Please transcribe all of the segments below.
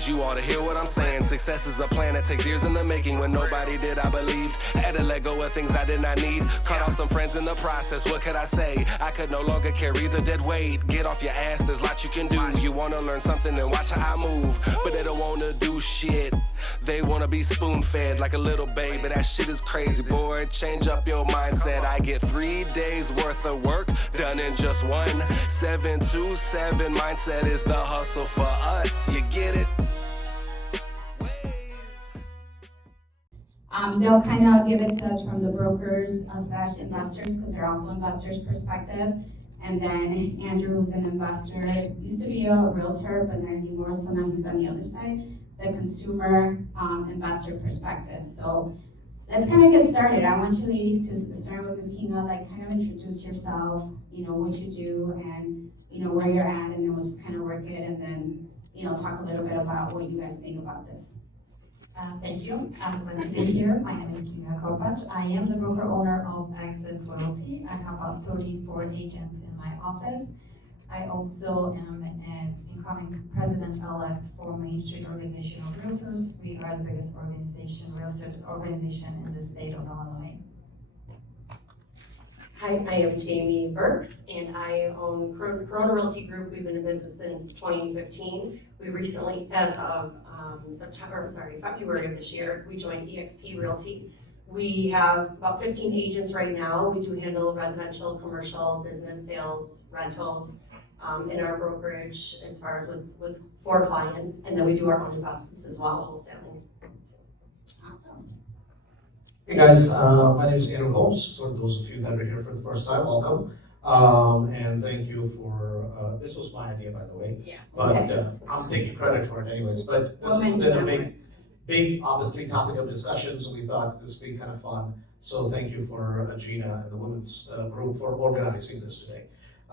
stage. You ought to hear what I'm saying. Success is a plan that takes years in the making. When nobody did, I believed. Had to let go of things I did not need. Cut off some friends in the process. What could I say? I could no longer carry the dead weight. Get off your ass, there's lots you can do. You wanna learn something, then watch how I move. But they don't wanna do shit. They wanna be spoon-fed like a little baby. That shit is crazy, boy. Change up your mindset. I get 3 days worth of work done in just one. 727 mindset is the hustle for us. You get it? They'll kind of give it to us from the brokers slash investors, because they're also investors' perspective. And then Andrew, who's an investor, used to be a realtor, but not anymore, so now he's on the other side, the consumer investor perspective. So let's kind of get started. I want you ladies to start with Ms. Kinga, like kind of introduce yourself, you know, what you do, and you know, where you're at, and then we'll just kind of work it, and then, you know, talk a little bit about what you guys think about this. Thank you. I'm glad to be here. My name is Kinga Korpacz. I am the broker owner of Realty. I have about 34 agents in my office. I also am an incoming president-elect for Main Street Organization of Realtors. We are the biggest organization, real estate organization in the state of Illinois. Hi, I am Jaime Birks, and I own Corona Realty Group. We've been in business since 2015. We recently, as of February of this year, we joined eXp Realty. We have about 15 agents right now. We do handle residential, commercial, business sales, rentals, in our brokerage as far as with 4 clients, and then we do our own investments as well, wholesaling. Awesome. Hey guys, my name is Holmes. For those of you that are here for the first time, welcome. And thank you for, this was my idea, by the way. Yeah. But I'm taking credit for it anyways. But this has been a big, obviously, topic of discussion, so we thought this would be kind of fun. So thank you for Gina and the women's group for organizing this today.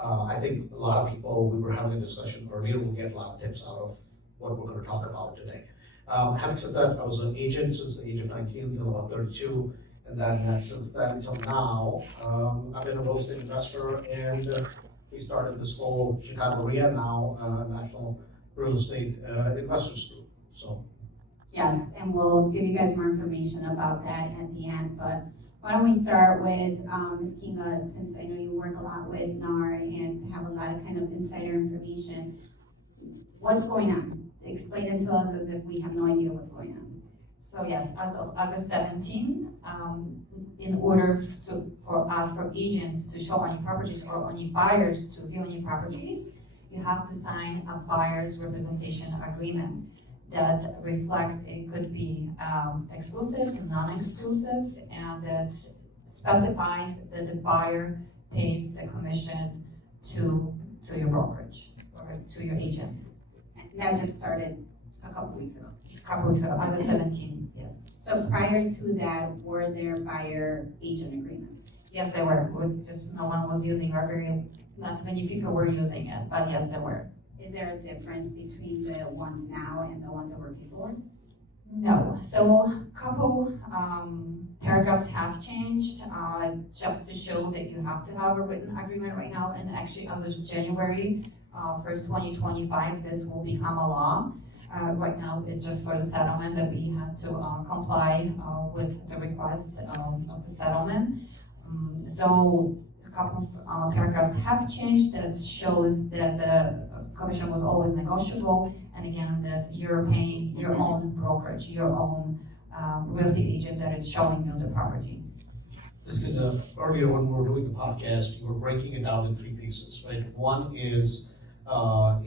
I think a lot of people, we were having a discussion earlier, will get a lot of tips out of what we're going to talk about today. Having said that, I was an agent since the age of 19 until about 32. And then since then until now, I've been a real estate investor, and we started this whole Chicago REIA now, National Real Estate Investors Group. So. Yes, and we'll give you guys more information about that at the end, but why don't we start with Ms. Kinga, since I know you work a lot with NAR and have a lot of kind of insider information. What's going on? Explain it to us as if we have no idea what's going on. So yes, as of August 17, in order for agents to show any properties or any buyers to view any properties, you have to sign a buyer's representation agreement that reflects it could be exclusive and non-exclusive, and that specifies that the buyer pays the commission to your brokerage or to your agent. And that just started a couple weeks ago. August 17, yes. So prior to that, were there buyer agent agreements? Yes, there were. Just no one was using not many people were using it, but yes, there were. Is there a difference between the ones now and the ones that were before? No. So a couple paragraphs have changed, just to show that you have to have a written agreement right now. And actually, as of January 1st, 2025, this will become a law. Right now, it's just for the settlement that we had to comply with the request of the settlement. So a couple of paragraphs have changed that shows that the commission was always negotiable, and again, that you're paying your own brokerage, your own real estate agent that is showing you the property. Earlier when we were doing the podcast, we were breaking it down in 3 pieces, right? One is a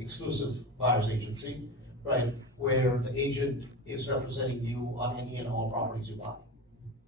exclusive buyer's agency, right, where the agent is representing you on any and all properties you buy,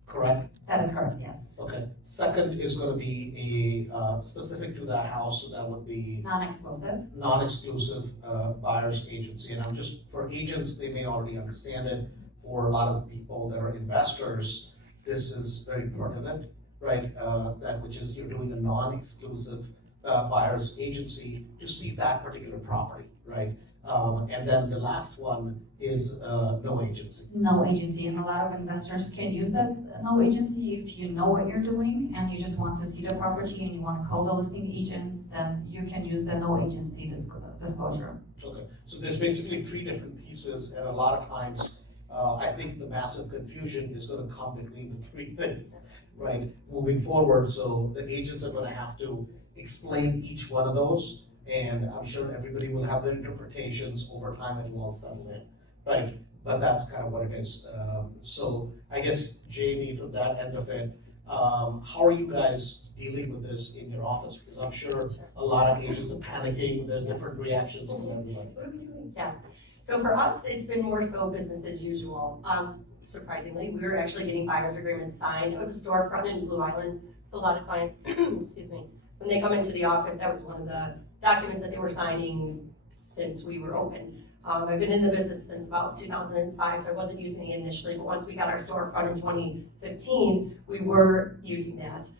correct? That is correct, yes. Okay. Second is going to be a specific to that house, so that would be non-exclusive buyer's agency. And I'm just, for agents, they may already understand it. For a lot of people that are investors, this is very pertinent, right? That which is you're doing a non-exclusive buyer's agency to see that particular property, right? And then the last one is no agency. No agency, and a lot of investors can use that no agency if you know what you're doing and you just want to see the property and you want to call the listing agents, then you can use the no agency disclosure. Okay, so there's basically three different pieces, and a lot of times, I think the massive confusion is gonna come between the three things, right? Moving forward, so the agents are gonna have to explain each one of those, and I'm sure everybody will have their interpretations over time, it will all settle in, right? But that's kind of what it is. So I guess, Jamie, from that end of it, how are you guys dealing with this in your office? Because I'm sure a lot of agents are panicking, there's different reactions from everybody. What are we doing? Yes. So for us, it's been more so business as usual. Surprisingly, we were actually getting buyer's agreements signed. I have a storefront in Blue Island, so a lot of clients, excuse me, when they come into the office, that was one of the documents that they were signing since we were open. I've been in the business since about 2005, so I wasn't using it initially, but once we got our storefront in 2015, we were using that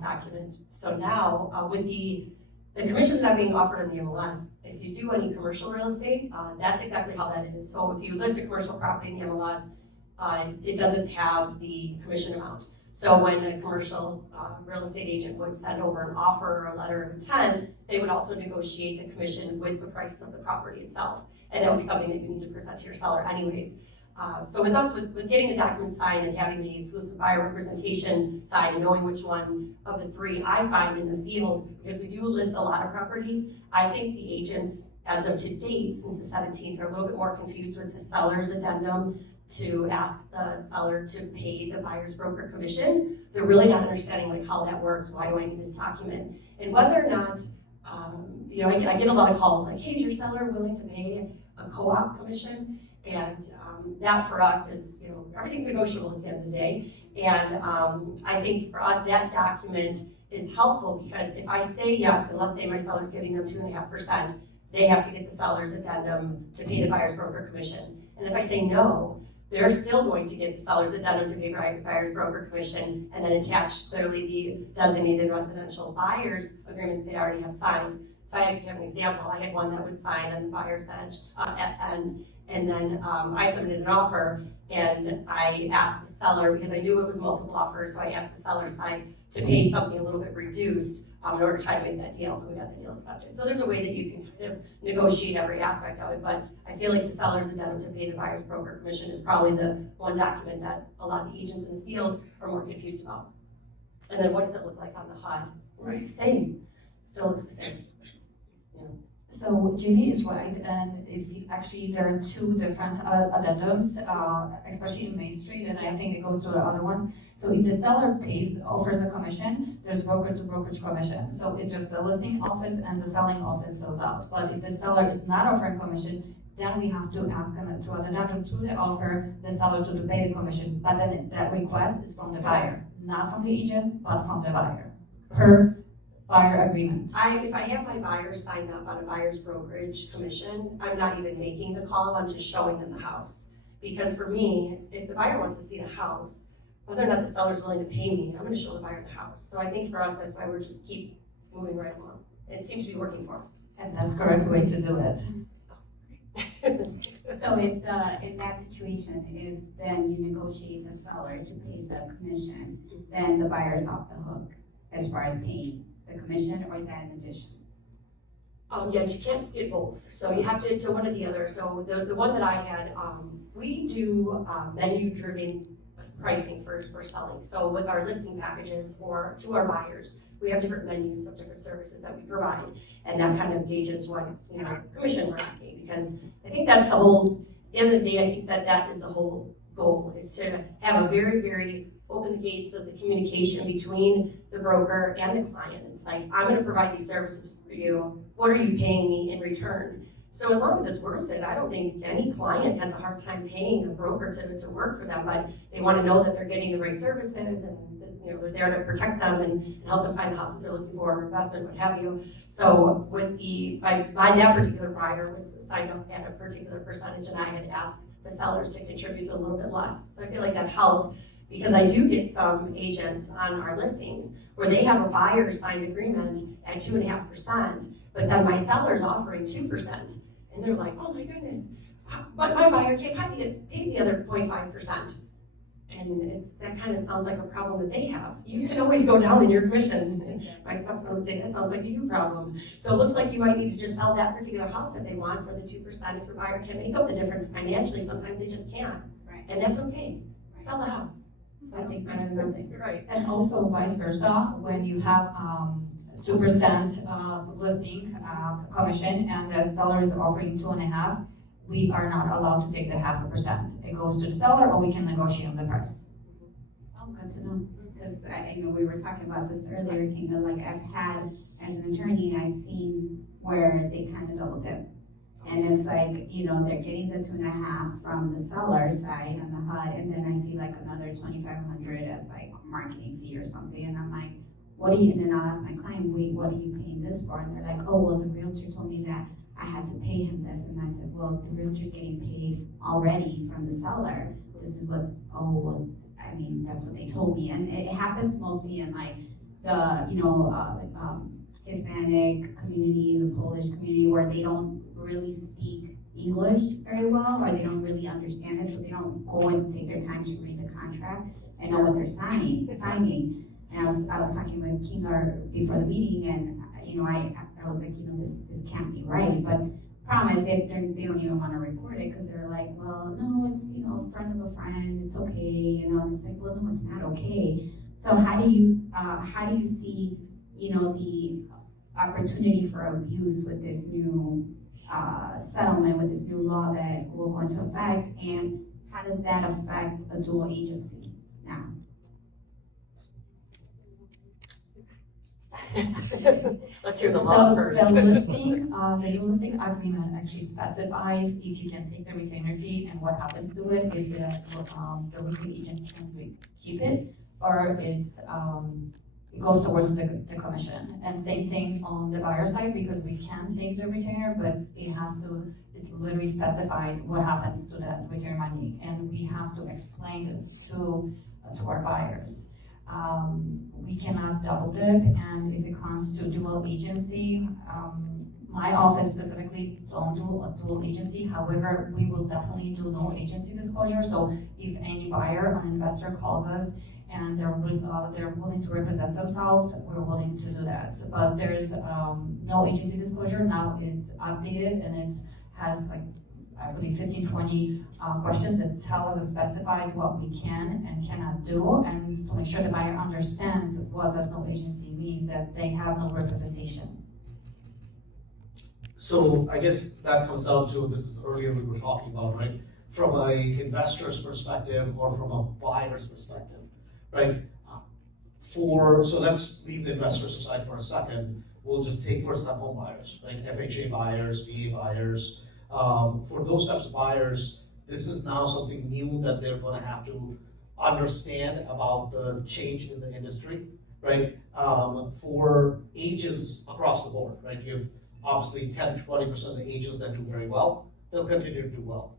document. So now, with the commissions that are being offered in the MLS, if you do any commercial real estate, that's exactly how that is. So if you list a commercial property in the MLS, it doesn't have the commission amount. So when a commercial real estate agent would send over an offer or a letter of intent, they would also negotiate the commission with the price of the property itself. And that would be something that you need to present to your seller anyways. So with us, with getting the document signed and having the exclusive buyer representation signed and knowing which one of the three I find in the field, because we do list a lot of properties, I think the agents, as of to date, since the 17th, are a little bit more confused with the seller's addendum to ask the seller to pay the buyer's broker commission. They're really not understanding like how that works. Why do I need this document? And whether or not, I get a lot of calls like, hey, is your seller willing to pay a co-op commission? And that for us is, everything's negotiable at the end of the day. And I think for us, that document is helpful because if I say yes, and let's say my seller's giving them 2.5%, they have to get the seller's addendum to pay the buyer's broker commission. And if I say no, they're still going to get the seller's addendum to pay buyer's broker commission and then attach clearly the designated residential buyer's agreement they already have signed. So I have an example. I had one that was signed on the buyer's end, and then I submitted an offer and I asked the seller, because I knew it was multiple offers, so I asked the seller side to pay something a little bit reduced in order to try to make that deal, and we got the deal accepted. So there's a way that you can kind of negotiate every aspect of it, but I feel like the seller's addendum to pay the buyer's broker commission is probably the one document that a lot of the agents in the field are more confused about. And then what does it look like on the HUD? It looks the same, still looks the same. So Judy is right, and actually there are two different addendums, especially in Main Street, and I think it goes to the other ones. So if the seller offers a commission, there's broker to brokerage commission. So it's just the listing office and the selling office fills out. But if the seller is not offering commission, then we have to ask them to addendum to the offer, the seller to pay the commission. But then that request is from the buyer, not from the agent, but from the buyer, per buyer agreement. If I have my buyers signed up on a buyer's brokerage commission, I'm not even making the call, I'm just showing them the house. Because for me, if the buyer wants to see the house, whether or not the seller's willing to pay me, I'm gonna show the buyer the house. So I think for us, that's why we're just keep moving right along. It seems to be working for us. And that's the correct way to do it. So if in that situation, if then you negotiate the seller to pay the commission, then the buyer's off the hook as far as paying the commission, or is that an addition? Yes, you can't get both. So you have to one or the other. So the one that I had, we do menu-driven pricing for selling. So with our listing packages or to our buyers, we have different menus of different services that we provide, and that kind of gauges what commission we're asking. Because I think that's the whole. At the end of the day, I think that is the whole goal, is to have a very, very open the gates of the communication between the broker and the client. It's like, I'm going to provide these services for you. What are you paying me in return? So as long as it's worth it, I don't think any client has a hard time paying a broker to work for them, but they want to know that they're getting the right services and they're there to protect them and help them find the house that they're looking for, or investment, what have you. So with that particular buyer was signed up at a particular percentage, and I had asked the sellers to contribute a little bit less. So I feel like that helped, because I do get some agents on our listings where they have a buyer signed agreement at 2.5%, but then my seller's offering 2%. And And they're like, oh my goodness, but my buyer can't pay the other 0.5%. And that kind of sounds like a problem that they have. You can always go down in your commission. My stepson would say, that sounds like a you problem. So it looks like you might need to just sell that particular house that they want for the 2% if your buyer can make up the difference financially. Sometimes they just can't. Right. And that's okay. Sell the house. I think better than nothing. Right. And also vice versa, when you have 2% listing commission and the seller is offering 2.5%, we are not allowed to take the 0.5%. It goes to the seller, or we can negotiate on the price. Oh, good to know, because I know we were talking about this earlier, Kinga, like I've had, as an attorney, I've seen where they kind of double dip. And it's like, you know, they're getting the 2.5 from the seller side on the HUD, and then I see like another 2,500 as like marketing fee or something, and I'm like, what are you, and then I'll ask my client, wait, what are you paying this for? And they're like, oh, well, the realtor told me that I had to pay him this, and I said, well, the realtor's getting paid already from the seller. This is what, oh, well, I mean, that's what they told me, and it happens mostly in like the, you know, Hispanic community, the Polish community, where they don't really speak English very well, or they don't really understand it, so they don't go and take their time to read the contract and know what they're signing. And I was talking with Kinga before the meeting, and you know, I was like, you know, this can't be right, but promise they don't even want to report it, because they're like, well, no, it's, you know, friend of a friend, it's okay, you know, and it's like, well, no, it's not okay. So how do you see, you know, the opportunity for abuse with this new settlement, with this new law that will go into effect, and how does that affect a dual agency now? Let's hear the law first. So the new listing agreement actually specifies if you can take the retainer fee and what happens to it, if the listing agent can keep it, or it goes towards the commission. And same thing on the buyer side, because we can take the retainer, but it literally specifies what happens to that retainer money, and we have to explain this to our buyers. We cannot double dip, and if it comes to dual agency, my office specifically don't do a dual agency. However, we will definitely do no agency disclosure. So if any buyer or investor calls us and they're willing to represent themselves, we're willing to do that. But there's no agency disclosure. Now it's updated, and it has like, I believe 15, 20 questions that tells us, specifies what we can and cannot do, and to make sure the buyer understands what does no agency mean, that they have no representation. So I guess that comes down to, this is earlier we were talking about, right? From a investor's perspective or from a buyer's perspective, right? So let's leave the investors aside for a second. We'll just take first-time home buyers, right? FHA buyers, VA buyers. For those types of buyers, this is now something new that they're going to have to understand about the change in the industry, right? For agents across the board, right? You have obviously 10 to 20% of the agents that do very well. They'll continue to do well.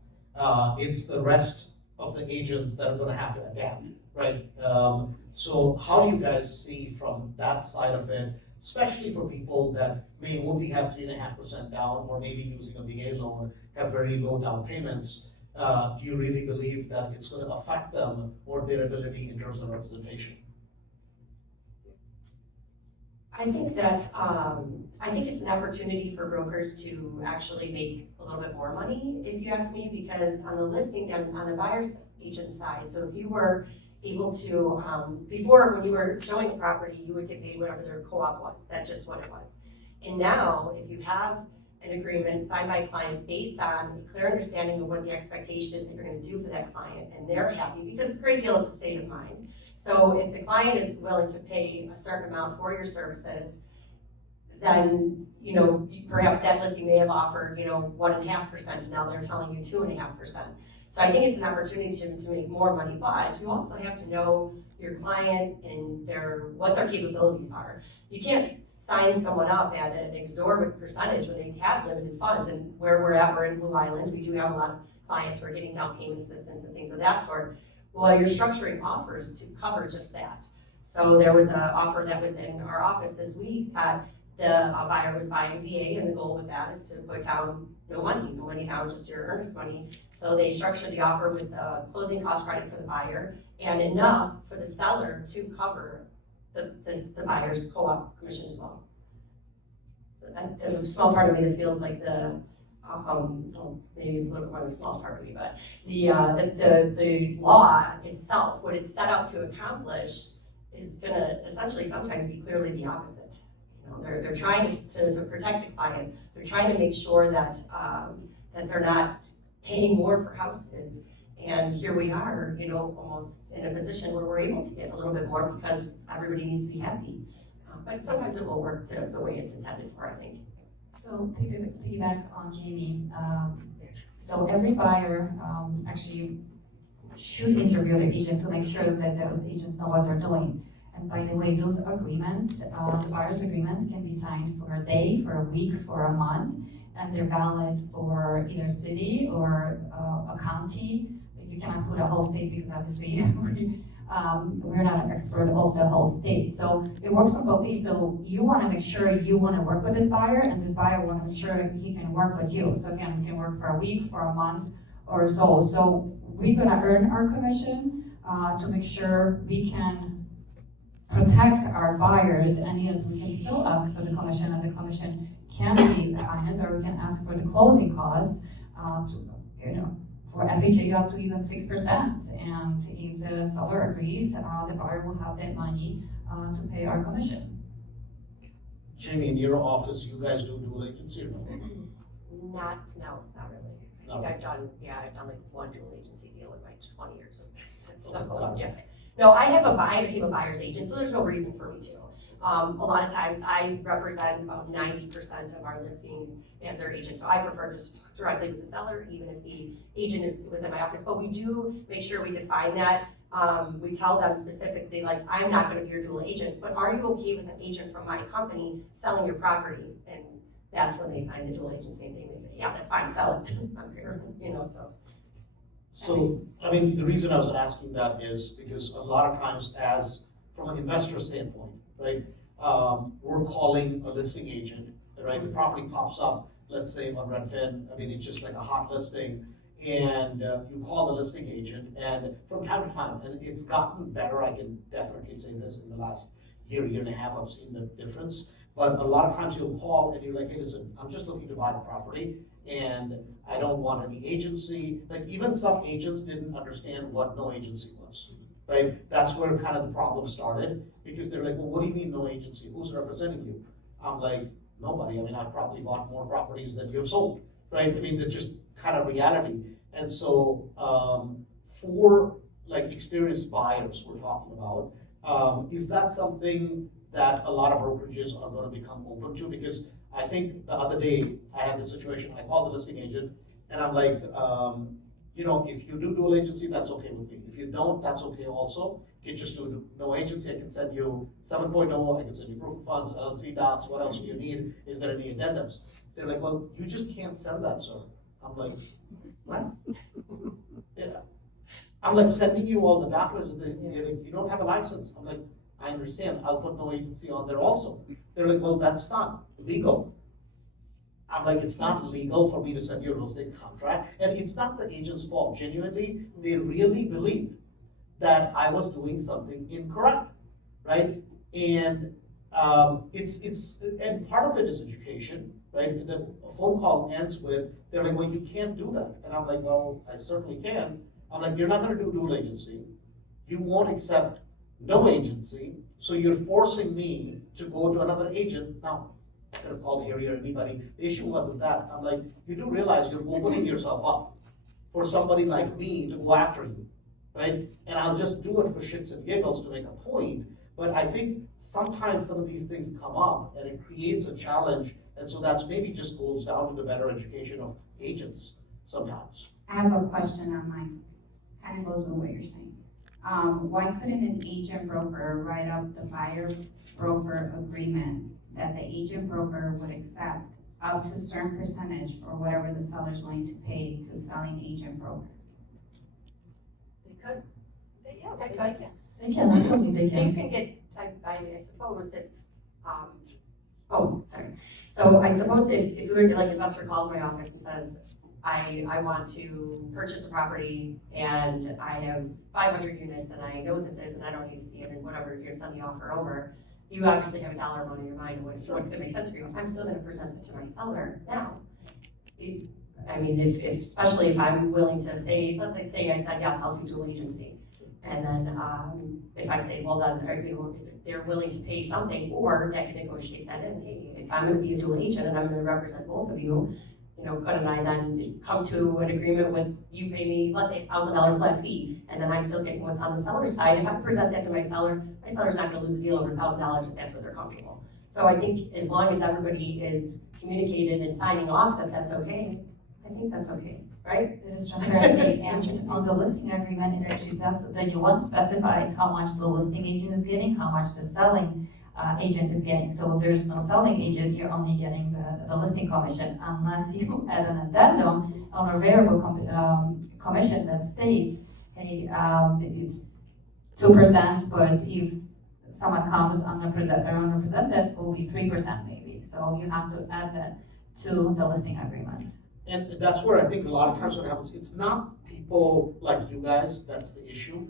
It's the rest of the agents that are going to have to adapt, right? So how do you guys see from that side of it, especially for people that may only have 3.5% down, or maybe using a VA loan, have very low down payments? Do you really believe that it's going to affect them or their ability in terms of representation? I think that, I think it's an opportunity for brokers to actually make a little bit more money, if you ask me, because on the listing, on the buyer's agent side, so if you were able to, before when you were showing a property, you would get paid whatever their co-op was, that's just what it was. And now, if you have an agreement signed by a client based on a clear understanding of what the expectation is that you're going to do for that client, and they're happy, because a great deal is a state of mind. So if the client is willing to pay a certain amount for your services, then, you know, perhaps that listing may have offered, you know, 1.5%, and now they're telling you 2.5%. So I think it's an opportunity to make more money, but you also have to know your client and what their capabilities are. You can't sign someone up at an exorbitant percentage when they have limited funds, and where we're at, we're in Blue Island. We do have a lot of clients who are getting down payment assistance and things of that sort. Well, you're structuring offers to cover just that. So there was an offer that was in our office this week that the buyer was buying VA, and the goal with that is to put down no money down, just your earnest money. So they structured the offer with the closing cost credit for the buyer and enough for the seller to cover the buyer's co-op commission as well. There's a small part of me that feels like maybe a little bit more of a small part of me, but the law itself, what it's set out to accomplish, is gonna essentially sometimes be clearly the opposite. They're trying to protect the client. They're trying to make sure that that they're not paying more for houses. And here we are, almost in a position where we're able to get a little bit more because everybody needs to be happy. But sometimes it will work to the way it's intended for, I think. So piggyback on Jaime. So every buyer actually should interview their agent to make sure that those agents know what they're doing. And by the way, those agreements, the buyer's agreements can be signed for a day, for a week, for a month, and they're valid for either city or a county. You cannot put a whole state because obviously we're not an expert of the whole state. So it works on both ways. So you want to make sure you want to work with this buyer, and this buyer want to make sure he can work with you. So again, we can work for a week, for a month, or so. So we're gonna earn our commission to make sure we can protect our buyers, and yes, we can still ask for the commission, and the commission can be financed, or we can ask for the closing cost, for FHA up to even 6%. And if the seller agrees, the buyer will have that money to pay our commission. Jaime, in your office, you guys do dual agency or no? Not really. No. I've done like one dual agency deal in my 20 years of business. So, yeah. No, I have a team of buyer's agents, so there's no reason for me to. A lot of times I represent about 90% of our listings as their agent, so I prefer just to talk directly with the seller, even if the agent is within my office. But we do make sure we define that. We tell them specifically, like, I'm not going to be your dual agent, but are you okay with an agent from my company selling your property? And that's when they sign the dual agency and they say, yeah, that's fine, sell it. I'm here, so. So, I mean, the reason I was asking that is because a lot of times from an investor standpoint, right, we're calling a listing agent, right, the property pops up, let's say on Redfin, I mean, it's just like a hot listing, and you call the listing agent, and from time to time, and it's gotten better, I can definitely say this, in the last year and a half, I've seen the difference, but a lot of times you'll call and you're like, hey, listen, I'm just looking to buy the property, and I don't want any agency. Like, even some agents didn't understand what no agency was, right? That's where kind of the problem started, because they're like, well, what do you mean no agency? Who's representing you? I'm like, nobody. I mean, I've probably bought more properties than you've sold, right? I mean, that's just kind of reality. And so for like experienced buyers we're talking about, is that something that a lot of brokerages are going to become open to? Because I think the other day I had this situation, I called the listing agent and I'm like, if you do dual agency, that's okay with me. If you don't, that's okay also. You can just do no agency. I can send you 7.0, I can send you proof of funds, LLC docs, what else do you need? Is there any addendums? They're like, well, you just can't send that, sir. I'm like, what? Yeah. I'm like sending you all the documents, they're like, you don't have a license. I'm like, I understand, I'll put no agency on there also. They're like, well, that's not legal. I'm like, it's not legal for me to send you a real estate contract. And it's not the agent's fault. Genuinely, they really believe that I was doing something incorrect, right? And and part of it is education, right? The phone call ends with, they're like, well, you can't do that. And I'm like, well, I certainly can. I'm like, you're not gonna do dual agency. You won't accept no agency, so you're forcing me to go to another agent. Now, I could have called REIA or anybody. The issue wasn't that. I'm like, you do realize you're opening yourself up for somebody like me to go after you, right? And I'll just do it for shits and giggles to make a point. But I think sometimes some of these things come up and it creates a challenge. And so that's maybe just goes down to the better education of agents sometimes. I have a question on mine, kind of goes with what you're saying. Why couldn't an agent broker write up the buyer broker agreement that the agent broker would accept up to a certain percentage or whatever the seller's willing to pay to selling agent broker? They could. Yeah, they could. They can, absolutely, they So you can. can get, I suppose if, Oh, sorry. So I suppose if you were, like, investor calls my office and says, I want to purchase a property and I have 500 units and I know what this is and I don't need to see it and whatever, you're sending the offer over. You obviously have a dollar amount in your mind of what's gonna make sense for you. I'm still gonna present it to my seller now. I mean, especially if I'm willing to say, let's say I said, yes, I'll do dual agency. And then if I say, well then, they're willing to pay something, or they can negotiate that in. Hey, if I'm gonna be a dual agent and I'm gonna represent both of you, couldn't I then come to an agreement with, you pay me, let's say $1,000 flat fee, and then I'm still taking with on the seller's side. If I present that to my seller's not gonna lose the deal over $1,000 if that's where they're comfortable. So I think as long as everybody is communicated and signing off that that's okay, I think that's okay, right? It is transparency, and on the listing agreement, it actually says that the one specifies how much the listing agent is getting, how much the selling agent is getting. So if there's no selling agent, you're only getting the listing commission, unless you add an addendum on a variable commission that states, hey, it's 2%, but if someone comes unrepresented, it will be 3% maybe. So you have to add that to the listing agreement. And that's where I think a lot of times what happens, it's not people like you guys, that's the issue.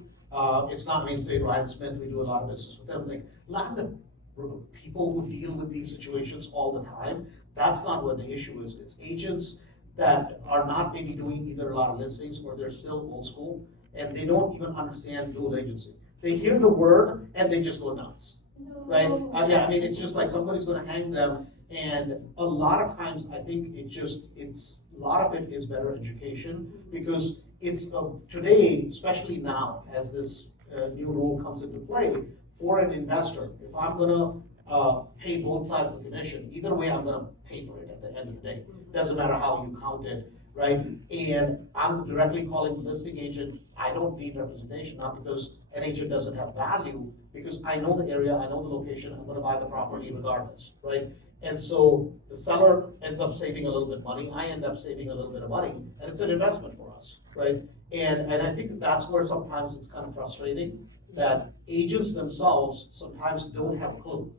It's not me and say Ryan Smith, we do a lot of business with them. Like, a lot of the people who deal with these situations all the time, that's not what the issue is. It's agents that are not maybe doing either a lot of listings or they're still old school and they don't even understand dual agency. They hear the word and they just go nuts, right? Yeah, I mean, it's just like somebody's gonna hang them. And a lot of times, I think a lot of it is better education, because today, especially now, as this new rule comes into play, for an investor, if I'm gonna pay both sides of the commission, either way, I'm gonna pay for it at the end of the day. Doesn't matter how you count it, right? And I'm directly calling the listing agent. I don't need representation, not because an agent doesn't have value, because I know the area, I know the location, I'm gonna buy the property regardless, right? And so the seller ends up saving a little bit of money, I end up saving a little bit of money, and it's an investment for us, right? And I think that's where sometimes it's kind of frustrating, that agents themselves sometimes don't have a clue.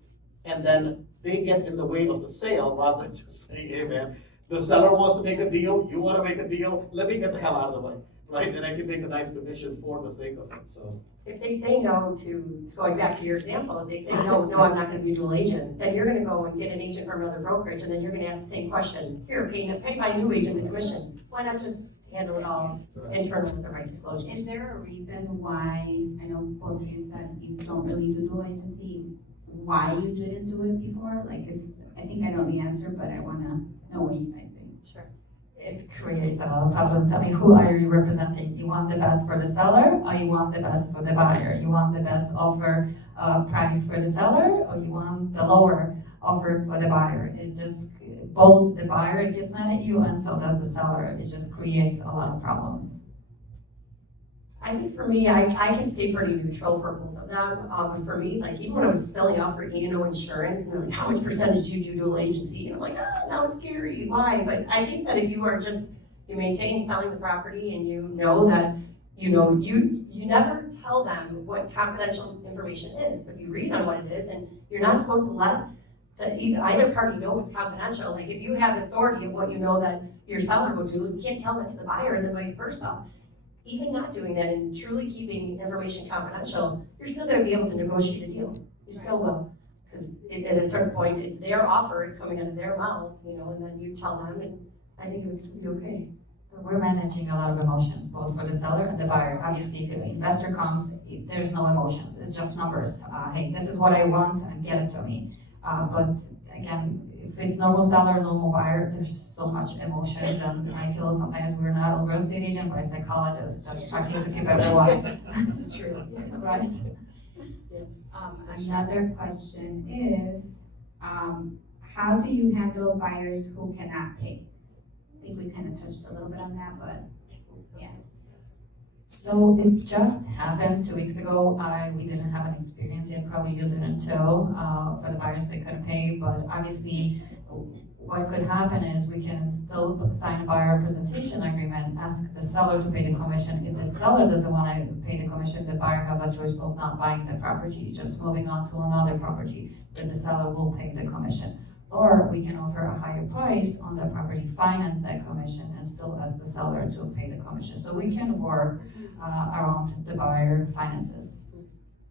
And then they get in the way of the sale rather than just saying, hey man, the seller wants to make a deal, you wanna make a deal, let me get the hell out of the way, right? And I can make a nice commission for the sake of it, so. If they say no to, going back to your example, if they say no, I'm not gonna be a dual agent, then you're gonna go and get an agent from another brokerage, and then you're gonna ask the same question. Here, pay my new agent the commission. Why not just handle it all internally with the right disclosures? Is there a reason why, I know both of you said you don't really do dual agency, why you didn't do it before? Like, I think I know the answer, but I wanna know what you guys think. Sure. It creates a lot of problems. I mean, who are you representing? You want the best for the seller, or you want the best for the buyer? You want the best offer price for the seller, or you want the lower offer for the buyer? It just, both the buyer gets mad at you and so does the seller. It just creates a lot of problems. I think for me, I can stay pretty neutral for both of them. For me, like, even when I was filling out for E&O insurance, and they're like, how much percentage do you do dual agency? And I'm like, now it's scary, why? But I think that if you are just, you maintain selling the property and you know that, you never tell them what confidential information is. So if you read on what it is, and you're not supposed to let either party know what's confidential. Like, if you have authority of what you know that your seller will do, you can't tell that to the buyer and then vice versa. Even not doing that and truly keeping information confidential, you're still gonna be able to negotiate a deal. You still will. Because at a certain point, it's their offer, it's coming out of their mouth, and then you tell them, and I think it would still be okay. We're managing a lot of emotions, both for the seller and the buyer. Obviously, if an investor comes, there's no emotions, it's just numbers. Hey, this is what I want, and get it to me. But again, if it's normal seller, normal buyer, there's so much emotions, and I feel sometimes we're not a real estate agent, but a psychologist, just trying to keep everyone. This is true. Right? Yes. Another question is, how do you handle buyers who cannot pay? I think we kind of touched a little bit on that, but yeah. So it just happened 2 weeks ago. We didn't have an experience yet, probably you didn't too, for the buyers that couldn't pay, but obviously what could happen is we can still sign a buyer representation agreement, ask the seller to pay the commission. If the seller doesn't want to pay the commission, the buyer have a choice of not buying the property, just moving on to another property, then the seller will pay the commission. Or we can offer a higher price on the property, finance that commission, and still ask the seller to pay the commission. So we can work around the buyer finances.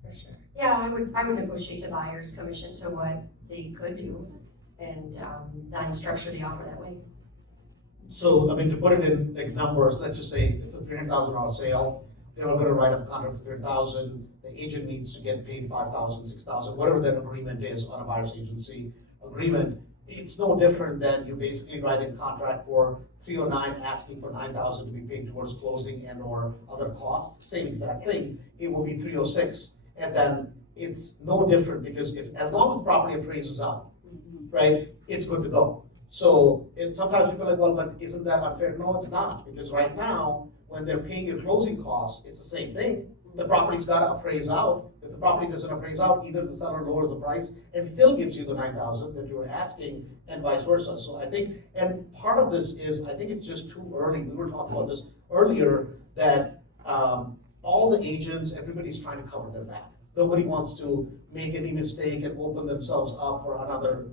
For sure. Yeah, I would negotiate the buyer's commission to what they could do and then structure the offer that way. So, I mean, to put it in like numbers, let's just say it's a $300,000 sale. They were gonna write up a contract for $300,000. The agent needs to get paid $5,000, $6,000, whatever that agreement is on a buyer's agency agreement. It's no different than you basically write a contract for $309, asking for $9,000 to be paid towards closing and or other costs. Same exact thing. It will be $306, and then it's no different because as long as the property appraises out, right, it's good to go. So, and sometimes people are like, well, but isn't that unfair? No, it's not, because right now, when they're paying your closing costs, it's the same thing. The property's gotta appraise out. If the property doesn't appraise out, either the seller lowers the price and still gives you the $9,000 that you were asking, and vice versa. So I think, and part of this is, I think it's just too early. We were talking about this earlier, that all the agents, everybody's trying to cover their back. Nobody wants to make any mistake and open themselves up for another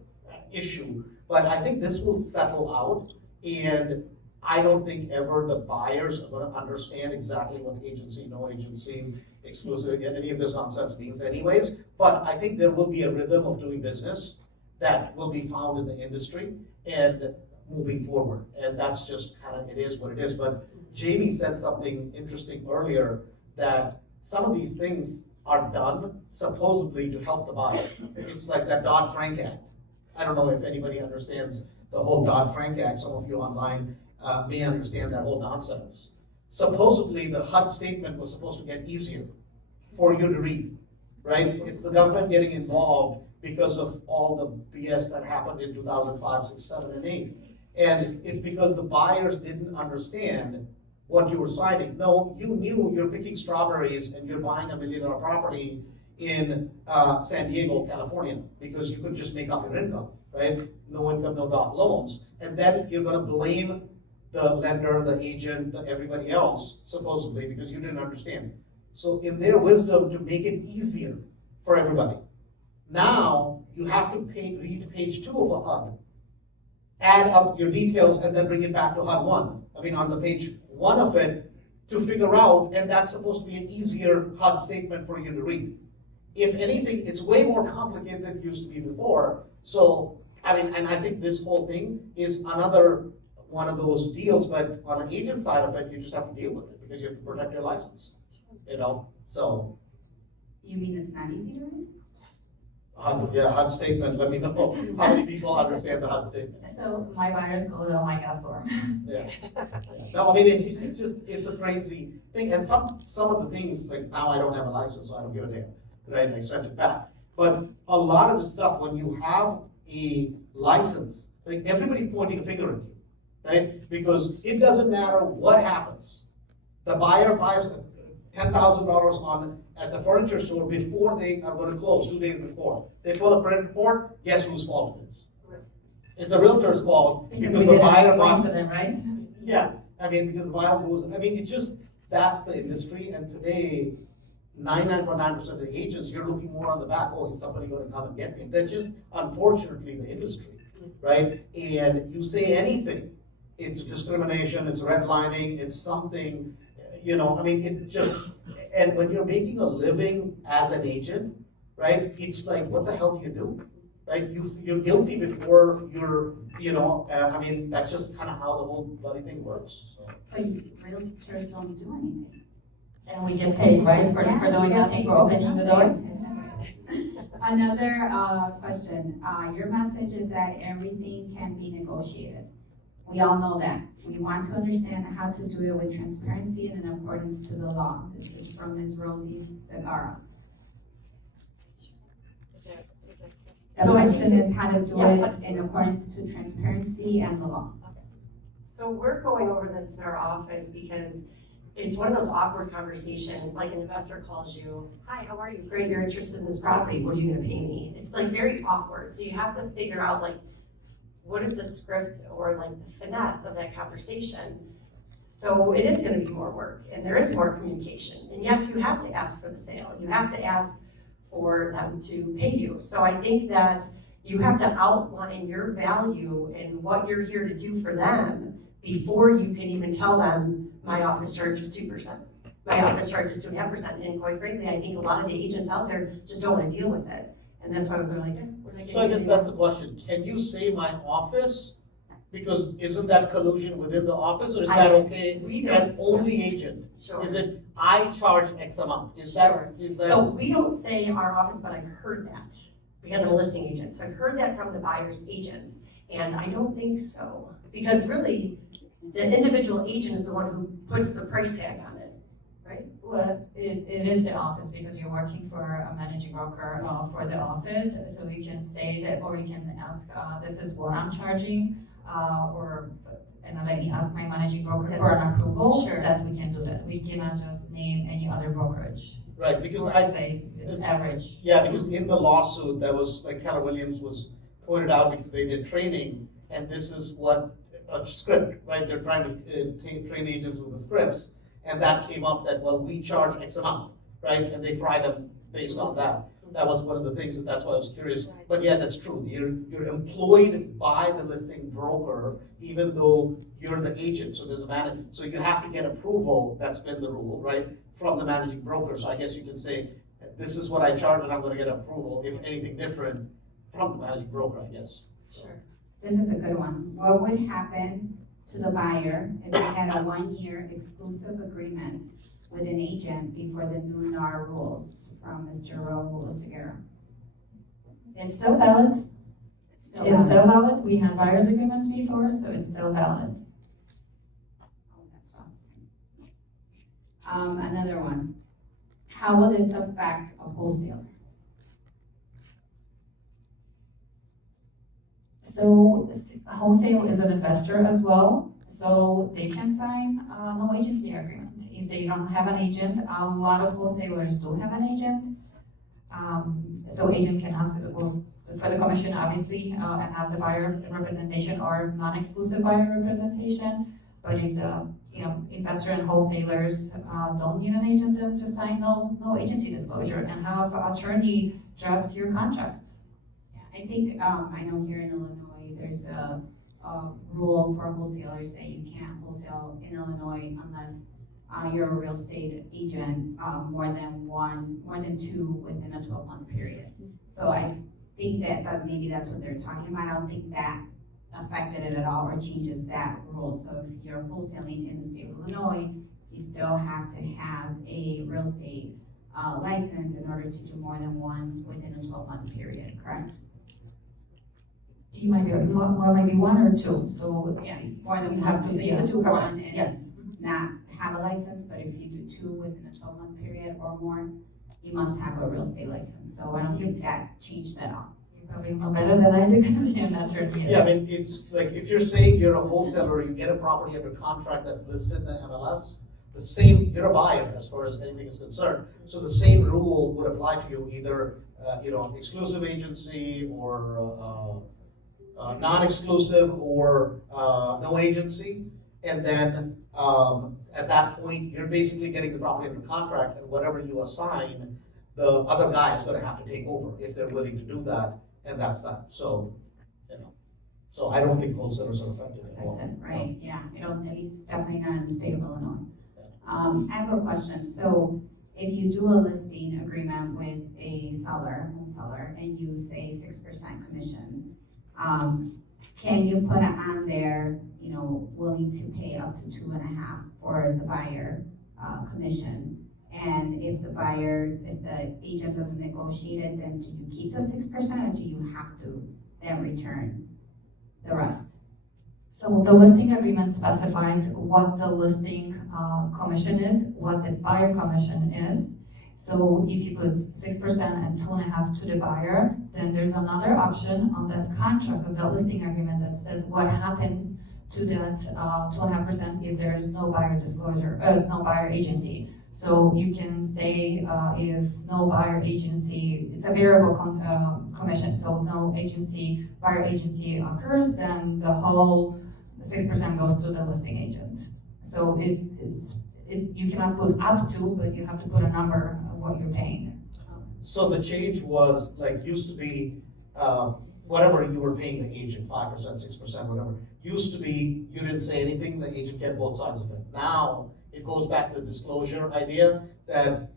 issue. But I think this will settle out, and I don't think ever the buyers are gonna understand exactly what agency, no agency, exclusive, any of this nonsense means anyways. But I think there will be a rhythm of doing business that will be found in the industry and moving forward. And that's just kind of, it is what it is. But Jaime said something interesting earlier, that some of these things are done supposedly to help the buyer. It's like that Dodd-Frank Act. I don't know if anybody understands the whole Dodd-Frank Act. Some of you online may understand that whole nonsense. Supposedly, the HUD statement was supposed to get easier for you to read, right? It's the government getting involved because of all the BS that happened in 2005, 6, 7, and 8. And it's because the buyers didn't understand what you were signing. No, you knew you're picking strawberries and you're buying $1 million property in San Diego, California, because you could just make up your income, right? No income, no doc loans. And then you're gonna blame the lender, the agent, everybody else, supposedly, because you didn't understand. So in their wisdom to make it easier for everybody, now you have to read page 2 of a HUD, add up your details, and then bring it back to HUD 1. I mean, on the page 1 of it to figure out, and that's supposed to be an easier HUD statement for you to read. If anything, it's way more complicated than it used to be before. So, I mean, and I think this whole thing is another one of those deals, but on the agent side of it, you just have to deal with it because you have to protect your license, you know, so. You mean it's not easy to read? HUD statement, let me know how many people understand the HUD statement. So my buyers call it a my God form. Yeah. No, I mean, it's just, it's a crazy thing, and some of the things, like now I don't have a license, so I don't give a damn, right, I sent it back. But a lot of the stuff, when you have a license, like everybody's pointing a finger at you, right? Because it doesn't matter what happens. The buyer buys $10,000 at the furniture store before they are going to close, 2 days before. They pull a credit report, guess whose fault it is? It's the realtor's fault because the buyer bought to them, right? Yeah, I mean, because the buyer goes, I mean, it's just, that's the industry, and today, 99.9% of the agents, you're looking more on the back, oh, is somebody going to come and get me? That's just, unfortunately, the industry, right? And you say anything, it's discrimination, it's redlining, it's something, you know, I mean, it just, and when you're making a living as an agent, right, it's like, what the hell do you do? Right, you're guilty before you're, you know, I mean, that's just kind of how the whole bloody thing works, so. But realtors don't do anything. And we get paid, right, for doing nothing, for opening the doors? Another question, your message is that everything can be negotiated. We all know that. We want to understand how to do it with transparency and in accordance to the law. This is from Ms. Rosie Segarra. The question is how to do it in accordance to transparency and the law. So we're going over this in our office because it's one of those awkward conversations, like an investor calls you, hi, how are you? Great, you're interested in this property, what are you gonna pay me? It's like very awkward, so you have to figure out like, what is the script or like the finesse of that conversation? So it is gonna be more work, and there is more communication. And yes, you have to ask for the sale, you have to ask for them to pay you. So I think that, You have to outline your value and what you're here to do for them before you can even tell them, my office charges 2%. My office charges 2.5%, and quite frankly, I think a lot of the agents out there just don't want to deal with it. And that's why we're like, we're not So I guess getting that's the question, can you say my office? Because isn't that collusion within the office, or is that okay? we And don't- only agent? Sure. Is it, I charge X amount? Is that, Sure. is that? So we don't say our office, but I've heard that because I'm a listing agent. So I've heard that from the buyer's agents, and I don't think so. Because really, the individual agent is the one who puts the price tag on it, right? Well, it is the office because you're working for a managing broker for the office. So you can say that, or you can ask, this is what I'm charging, and then let me ask my managing broker for an approval. Sure. That we can do that. We cannot just name any other brokerage. Right, because Or I, say it's average. yeah, because in the lawsuit, that was, like Keller Williams was pointed out because they did training, and this is what, a script, right? They're trying to train agents with the scripts, and that came up that, well, we charge X amount, right? And they fry them based on that. That was one of the things, that's why I was curious. But yeah, that's true. You're employed by the listing broker, even though you're the agent. So there's a manager. So you have to get approval. That's been the rule, right? From the managing broker. So I guess you can say, this is what I charge, and I'm going to get approval. If anything different, from the managing broker, I guess. Sure. This is a good one. What would happen to the buyer if they had a 1-year exclusive agreement with an agent before the new NAR rules from Mr. Raul Seguera? It's still valid. It's still It's valid. still valid. We had buyer's agreements before, so it's still valid. Oh, that's awesome. Another one. How will this affect a wholesaler? So wholesale is an investor as well, so they can sign no agency agreement. If they don't have an agent, a lot of wholesalers do have an agent. So agent can ask for the commission, obviously, and have the buyer representation or non-exclusive buyer representation. But if the investor and wholesalers don't need an agent, then just sign no agency disclosure and have an attorney draft your contracts. I think, I know here in Illinois, there's a rule for wholesalers that you can't wholesale in Illinois unless you're a real estate agent, more than two within a 12-month period. So I think that maybe that's what they're talking about. I don't think that affected it at all or changes that rule. So if you're wholesaling in the state of Illinois, you still have to have a real estate license in order to do more than one within a 12-month period, correct? You might be, well, maybe one or two, so Yeah, more than you one. have to, So you could do correct, one and yes. not have a license, but if you do two within a 12-month period or more, you must have a real estate license. So I don't think that changed at all. You probably know better than I do because you're an attorney. Yeah, I mean, it's like, if you're saying you're a wholesaler, you get a property under contract that's listed in the MLS, the same, you're a buyer as far as anything is concerned. So the same rule would apply to you, either, exclusive agency or, non-exclusive or, no agency. And then, at that point, you're basically getting the property under contract, and whatever you assign, the other guy is gonna have to take over if they're willing to do that, and that's that. So, so I don't think wholesalers are affected at all. That's it, right? Yeah, I don't, at least definitely not in the state of Illinois. I have a question. So if you do a listing agreement with a home seller, and you say 6% commission, can you put it on there, willing to pay up to 2.5 for the buyer, commission? And if the agent doesn't negotiate it, then do you keep the 6% or do you have to then return the rest? So the listing agreement specifies what the listing commission is, what the buyer commission is. So if you put 6% and 2.5 to the buyer, then there's another option on that contract of the listing agreement that says what happens to that 2.5% if there's no buyer disclosure, no buyer agency. So you can say if no buyer agency, it's a variable commission, so no buyer agency occurs, then the whole 6% goes to the listing agent. So you cannot put up to, but you have to put a number of what you're paying. So the change was, like, used to be, whatever you were paying the agent, 5%, 6%, whatever. Used to be, you didn't say anything, the agent get both sides of it. Now, it goes back to the disclosure idea that,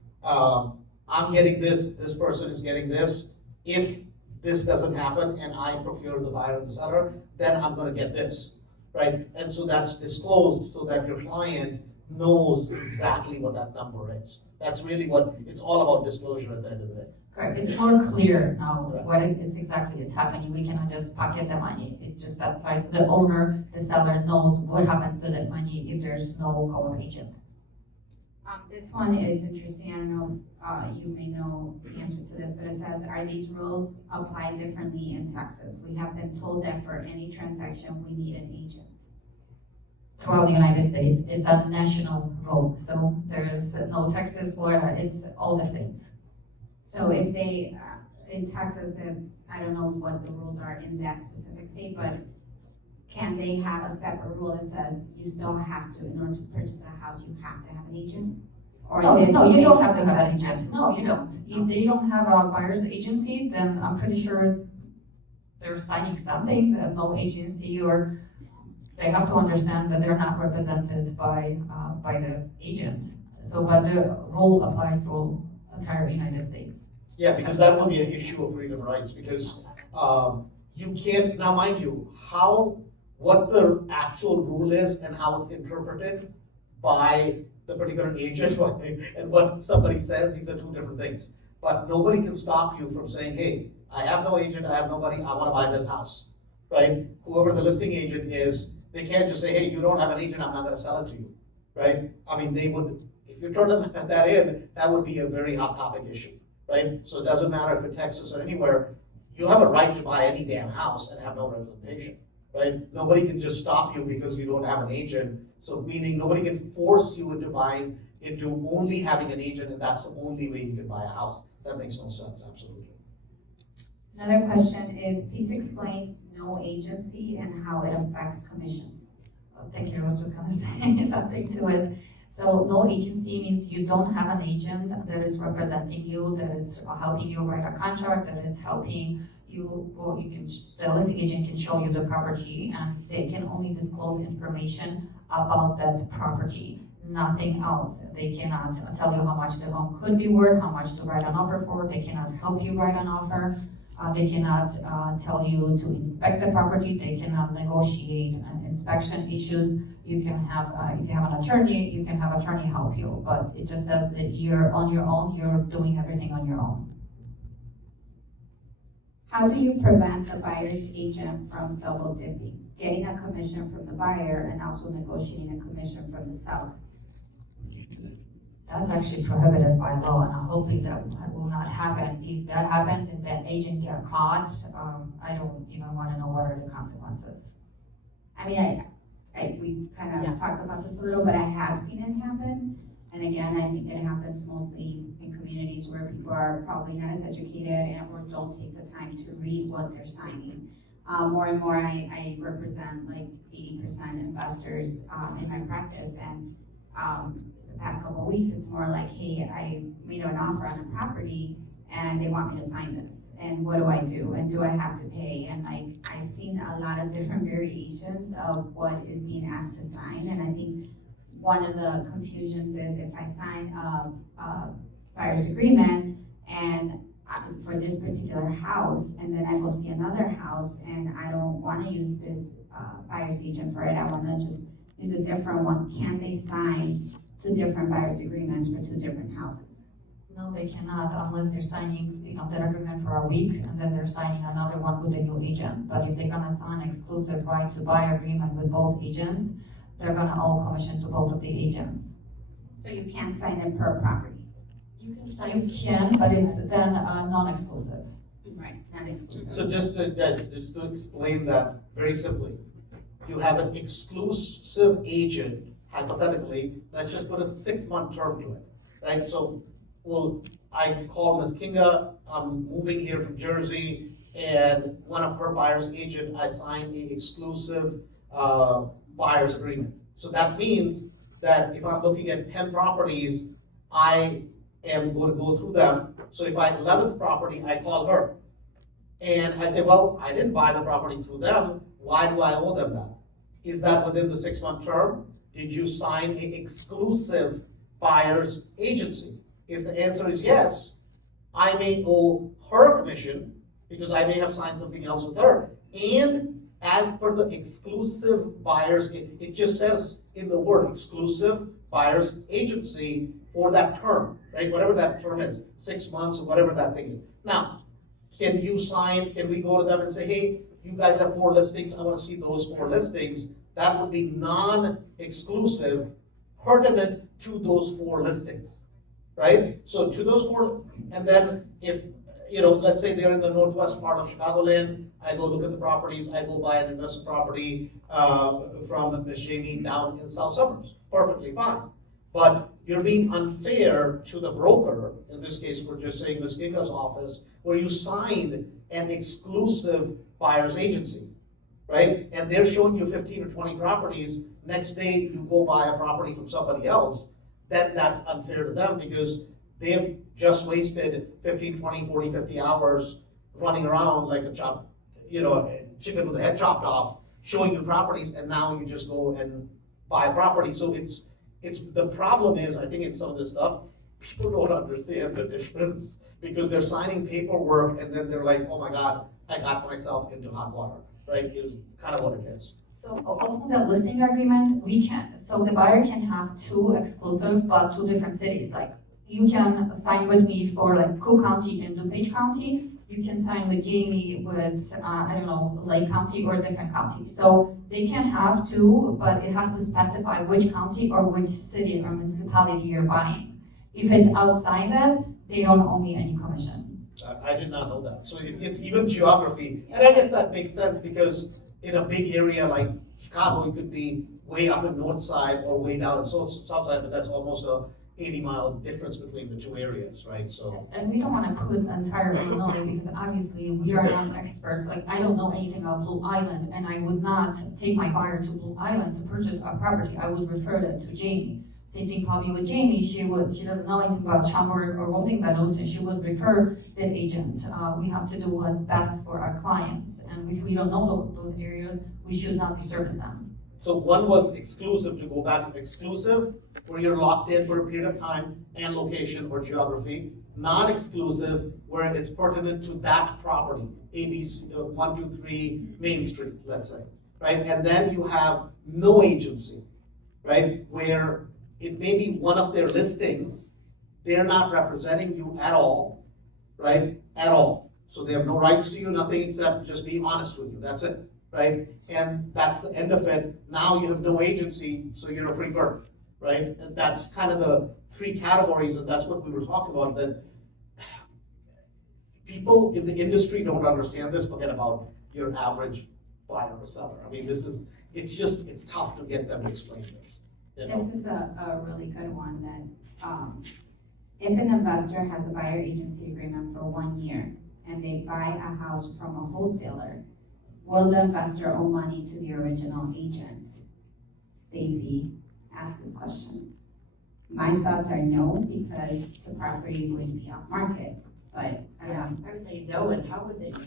I'm getting this person is getting this. If this doesn't happen and I procure the buyer and the seller, then I'm gonna get this, right? And so that's disclosed so that your client knows exactly what that number is. That's really what, it's all about disclosure at the end of the day. Correct, it's more clear now what it's exactly it's happening. We cannot just pocket the money. It just specifies the owner, the seller knows what happens to that money if there's no co-op agent. This one is interesting. I don't know if you may know the answer to this, but it says, are these rules applied differently in Texas? We have been told that for any transaction, we need an agent. Throughout the United States, it's a national rule. So there's no Texas, Florida, it's all the states. So if they, in Texas, I don't know what the rules are in that specific state, but can they have a separate rule that says you still have to, in order to purchase a house, you have to have an agent? Or No, this you based don't have to on have an something agent. No, you don't. If they don't have a buyer's agency, then I'm pretty sure they're signing something, no agency, or they have to understand that they're not represented by the agent. So, but the rule applies to entire United States. Yeah, because that will be an issue of freedom of rights, because, you can't, now mind you, what the actual rule is and how it's interpreted by the particular agent and what somebody says, these are two different things. But nobody can stop you from saying, hey, I have no agent, I have nobody, I wanna buy this house, right? Whoever the listing agent is, they can't just say, hey, you don't have an agent, I'm not gonna sell it to you, right? I mean, they would, if you turn that in, that would be a very hot topic issue, right? So it doesn't matter if in Texas or anywhere, you have a right to buy any damn house and have no representation, right? Nobody can just stop you because you don't have an agent. So meaning nobody can force you into only having an agent, and that's the only way you can buy a house. That makes no sense, absolutely. Another question is, please explain no agency and how it affects commissions. Thank you, I was just gonna say something to it. So no agency means you don't have an agent that is representing you, that it's helping you write a contract, that it's helping you, well, the listing agent can show you the property and they can only disclose information about that property, nothing else. They cannot tell you how much the home could be worth, how much to write an offer for, they cannot help you write an offer. They cannot tell you to inspect the property, they cannot negotiate inspection issues. You can have, if you have an attorney, you can have an attorney help you, but it just says that you're on your own, you're doing everything on your own. How do you prevent the buyer's agent from double dipping, getting a commission from the buyer and also negotiating a commission from the seller? That's actually prohibited by law, and I'm hoping that will not happen. If that happens, if that agent get caught, I don't even want to know what are the consequences. I mean, we kind of talked about this a little, but I have seen it happen. And again, I think it happens mostly in communities where people are probably not as educated and or don't take the time to read what they're signing. More and more, I represent like 80% investors in my practice, and the past couple of weeks, it's more like, hey, I made an offer on a property and they want me to sign this, and what do I do, and do I have to pay? And like, I've seen a lot of different variations of what is being asked to sign, and I think one of the confusions is if I sign a buyer's agreement and for this particular house, and then I go see another house and I don't want to use this buyer's agent for it, I want to just use a different one, can they sign two different buyer's agreements for two different houses? No, they cannot unless they're signing, that agreement for a week and then they're signing another one with a new agent. But if they're gonna sign exclusive right to buy agreement with both agents, they're gonna owe commission to both of the agents. So you can't sign it per property? You can, but it's then non-exclusive. Right, not exclusive. So just to explain that very simply, you have an exclusive agent, hypothetically, let's just put a 6-month term to it, right? So, well, I call Ms. Kinga, I'm moving here from Jersey, and one of her buyer's agent, I signed the exclusive buyer's agreement. So that means that if I'm looking at 10 properties, I am going to go through them. So if I 11th property, I call her. And I say, well, I didn't buy the property through them, why do I owe them that? Is that within the 6-month term? Did you sign an exclusive buyer's agency? If the answer is yes, I may owe her commission because I may have signed something else with her. And as per the exclusive buyer's, it just says in the word exclusive buyer's agency for that term, right? Whatever that term is, 6 months or whatever that thing is. Now, can we go to them and say, hey, you guys have 4 listings, I want to see those 4 listings. That would be non-exclusive, pertinent to those 4 listings, right? So to those 4, and then if, let's say they're in the northwest part of Chicagoland, I go look at the properties, I go buy an investment property from Ms. Jaime down in South Suburbs, perfectly fine. But you're being unfair to the broker, in this case, we're just saying Ms. Kinga's office, where you signed an exclusive buyer's agency, right? And they're showing you 15 or 20 properties, next day you go buy a property from somebody else, then that's unfair to them because they've just wasted 15, 20, 40, 50 hours running around like a chicken with the head chopped off, showing you properties, and now you just go and buy a property. So it's the problem is, I think in some of this stuff, people don't understand the difference because they're signing paperwork and then they're like, oh my God, I got myself into hot water, right? Is kind of what it is. So also the listing agreement, so the buyer can have 2 exclusive, but 2 different cities. Like you can sign with me for like Cook County and DuPage County. You can sign with Jaime with, Lake County or different county. So they can have 2, but it has to specify which county or which city or municipality you're buying. If it's outside that, they don't owe me any commission. I did not know that. So it's even geography. And I guess that makes sense because in a big area like Chicago, it could be way up in north side or way down in south side, but that's almost a 80-mile difference between the 2 areas, right? So. And we don't want to put entire Illinois because obviously we are not experts. Like I don't know anything about Blue Island, and I would not take my buyer to Blue Island to purchase a property. I would refer that to Jaime. Same thing probably with Jaime. She doesn't know anything about Schaumburg or Rolling Meadows, and she would refer that agent. We have to do what's best for our clients, and if we don't know those areas, we should not be service them. So one was exclusive, to go back to exclusive, where you're locked in for a period of time and location or geography. Non-exclusive, where it's pertinent to that property, ABC, 123 Main Street, let's say, right? And then you have no agency, right? Where it may be one of their listings, they're not representing you at all, right? At all. So they have no rights to you, nothing except just be honest with you, that's it. Right? And that's the end of it. Now you have no agency, so you're a free bird, right? And that's kind of the 3 categories, and that's what we were talking about, that people in the industry don't understand this. Forget about your average buyer or seller. I mean, it's tough to get them to explain this. This is a really good one that, if an investor has a buyer agency agreement for 1 year and they buy a house from a wholesaler, will the investor owe money to the original agent? Stacy asked this question. My thoughts are no, because the property would be off market, but I would say no, and how would they know?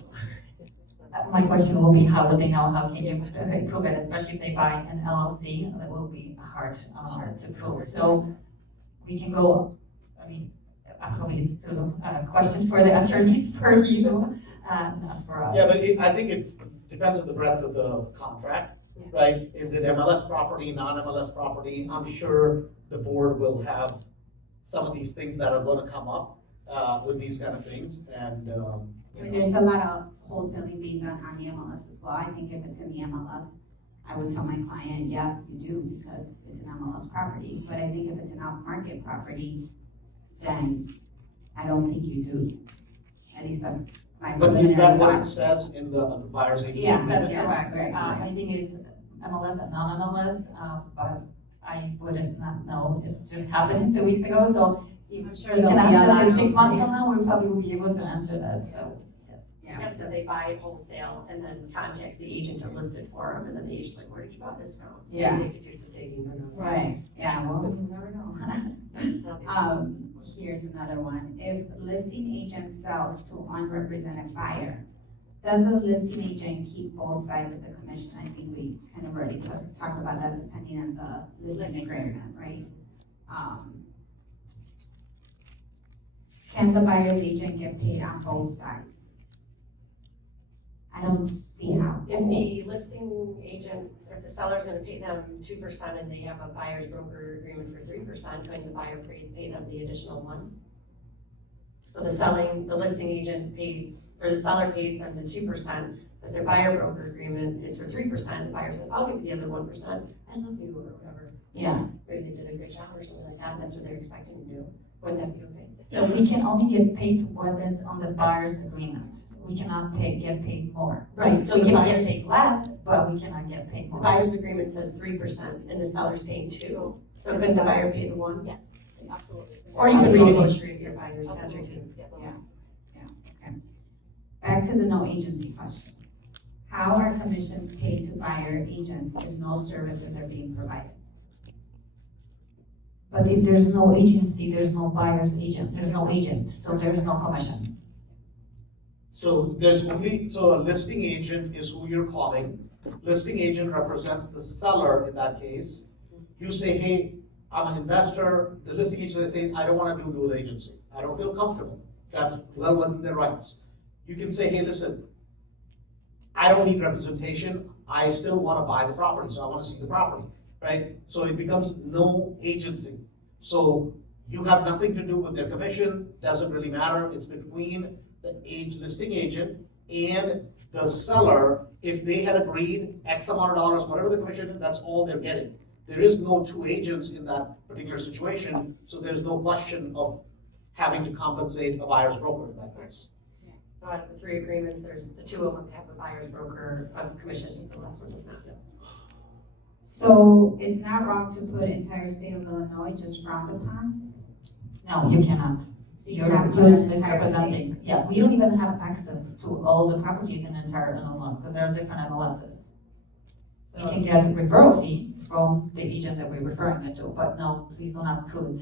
My question will be, how would they know? How can you prove it? Especially if they buy an LLC, that will be hard to prove. So we can go, probably it's a question for the attorney, for you, not for us. Yeah, but I think it depends on the breadth of the contract, right? Is it MLS property, non-MLS property? I'm sure the board will have some of these things that are going to come up with these kind of things, and there's a lot of wholesaling being done on the MLS as well. I think if it's in the MLS, I would tell my client, yes, you do, because it's an MLS property. But I think if it's an off-market property, then I don't think you do. At least that's my. But is that what it says in the buyer's agency? Yeah, that's agreement? correct. I think it's MLS and non-MLS, but I wouldn't not know. It's just happened 2 weeks ago, so if I'm sure you can there'll be a ask lot us in of 6 months from now, we probably will be able to answer that, so, yes. Yeah. Yes, that they buy it wholesale and then contact the agent to list it for them, and then the agent's like, where did you buy this from? Yeah. Maybe they could do some digging, who knows? Right, yeah, well, you never know. Here's another one. If listing agent sells to unrepresented buyer, Does the listing agent keep both sides of the commission? I think we kind of already talked about that depending on the listing agreement, right? Can the buyer's agent get paid on both sides? I don't see how. If the listing agent, if the seller's gonna pay them 2% and they have a buyer's broker agreement for 3%, can the buyer pay them the additional 1%? So the listing agent pays, or the seller pays them the 2%, but their buyer broker agreement is for 3%, the buyer says, I'll give you the other 1%, I love you, or whatever. Yeah. Maybe they did a good job or something like that, that's what they're expecting to do. Wouldn't that be okay? So we can only get paid what is on the buyer's agreement. We cannot get paid more. Right, so We the can get buyer's, paid less, but we cannot get paid the more. buyer's agreement says 3% and the seller's paying 2%. So couldn't the buyer pay the 1%? Yes, absolutely. Or you could renegotiate your buyer's contract too. Yes. Back to the no agency question. How are commissions paid to buyer agents if no services are being provided? But if there's no agency, there's no buyer's agent, there's no agent, so there's no commission. So there's only, so a listing agent is who you're calling. Listing agent represents the seller in that case. You say, hey, I'm an investor. The listing agent says, I don't want to do dual agency. I don't feel comfortable. That's well within their rights. You can say, hey, listen, I don't need representation. I still want to buy the property, so I want to see the property, right? So it becomes no agency. So you have nothing to do with their commission, doesn't really matter. It's between the listing agent and the seller. If they had agreed X amount of dollars, whatever the commission is, that's all they're getting. There is no two agents in that particular situation, so there's no question of having to compensate a buyer's broker in that case. So out of the 3 agreements, there's the 2 of them have a buyer's broker commission, the last one does not. So it's not wrong to put entire state of Illinois, just frowned upon? No, you cannot. So you You're have to put you're an entire state. misrepresenting. Yeah, we don't even have access to all the properties in entire Illinois because there are different MLSs. So you can get a referral fee from the agent that we're referring it to, but no, please do not put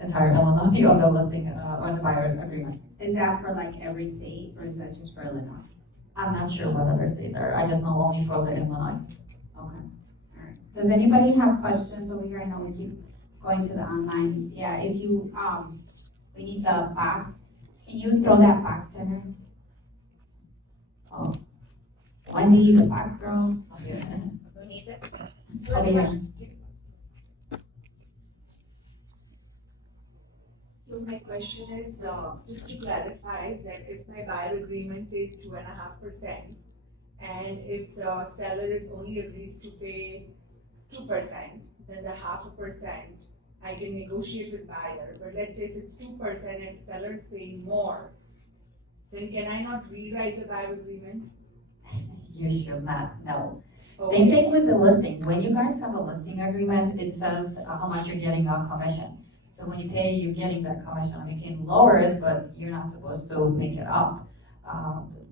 entire Illinois on the listing, on the buyer agreement. Is that for like every state, or is that just for Illinois? I'm not sure what other states are. I just know only for the Illinois. Okay, all right. Does anybody have questions over here? I know we keep going to the online. Yeah, if you, we need the box. Can you throw that box to her? Oh, Wendy, the box girl. Who needs it? I'll be here. So my question is, just to clarify, that if my buyer agreement says 2.5%, and if the seller is only agrees to pay 2%, then the 0.5%, I can negotiate with buyer. But let's say if it's 2% and the seller is paying more, then can I not rewrite the buyer agreement? You should not, no. Or- Same thing with the listing. When you guys have a listing agreement, it says how much you're getting on commission. So when you pay, you're getting that commission. You can lower it, but you're not supposed to make it up,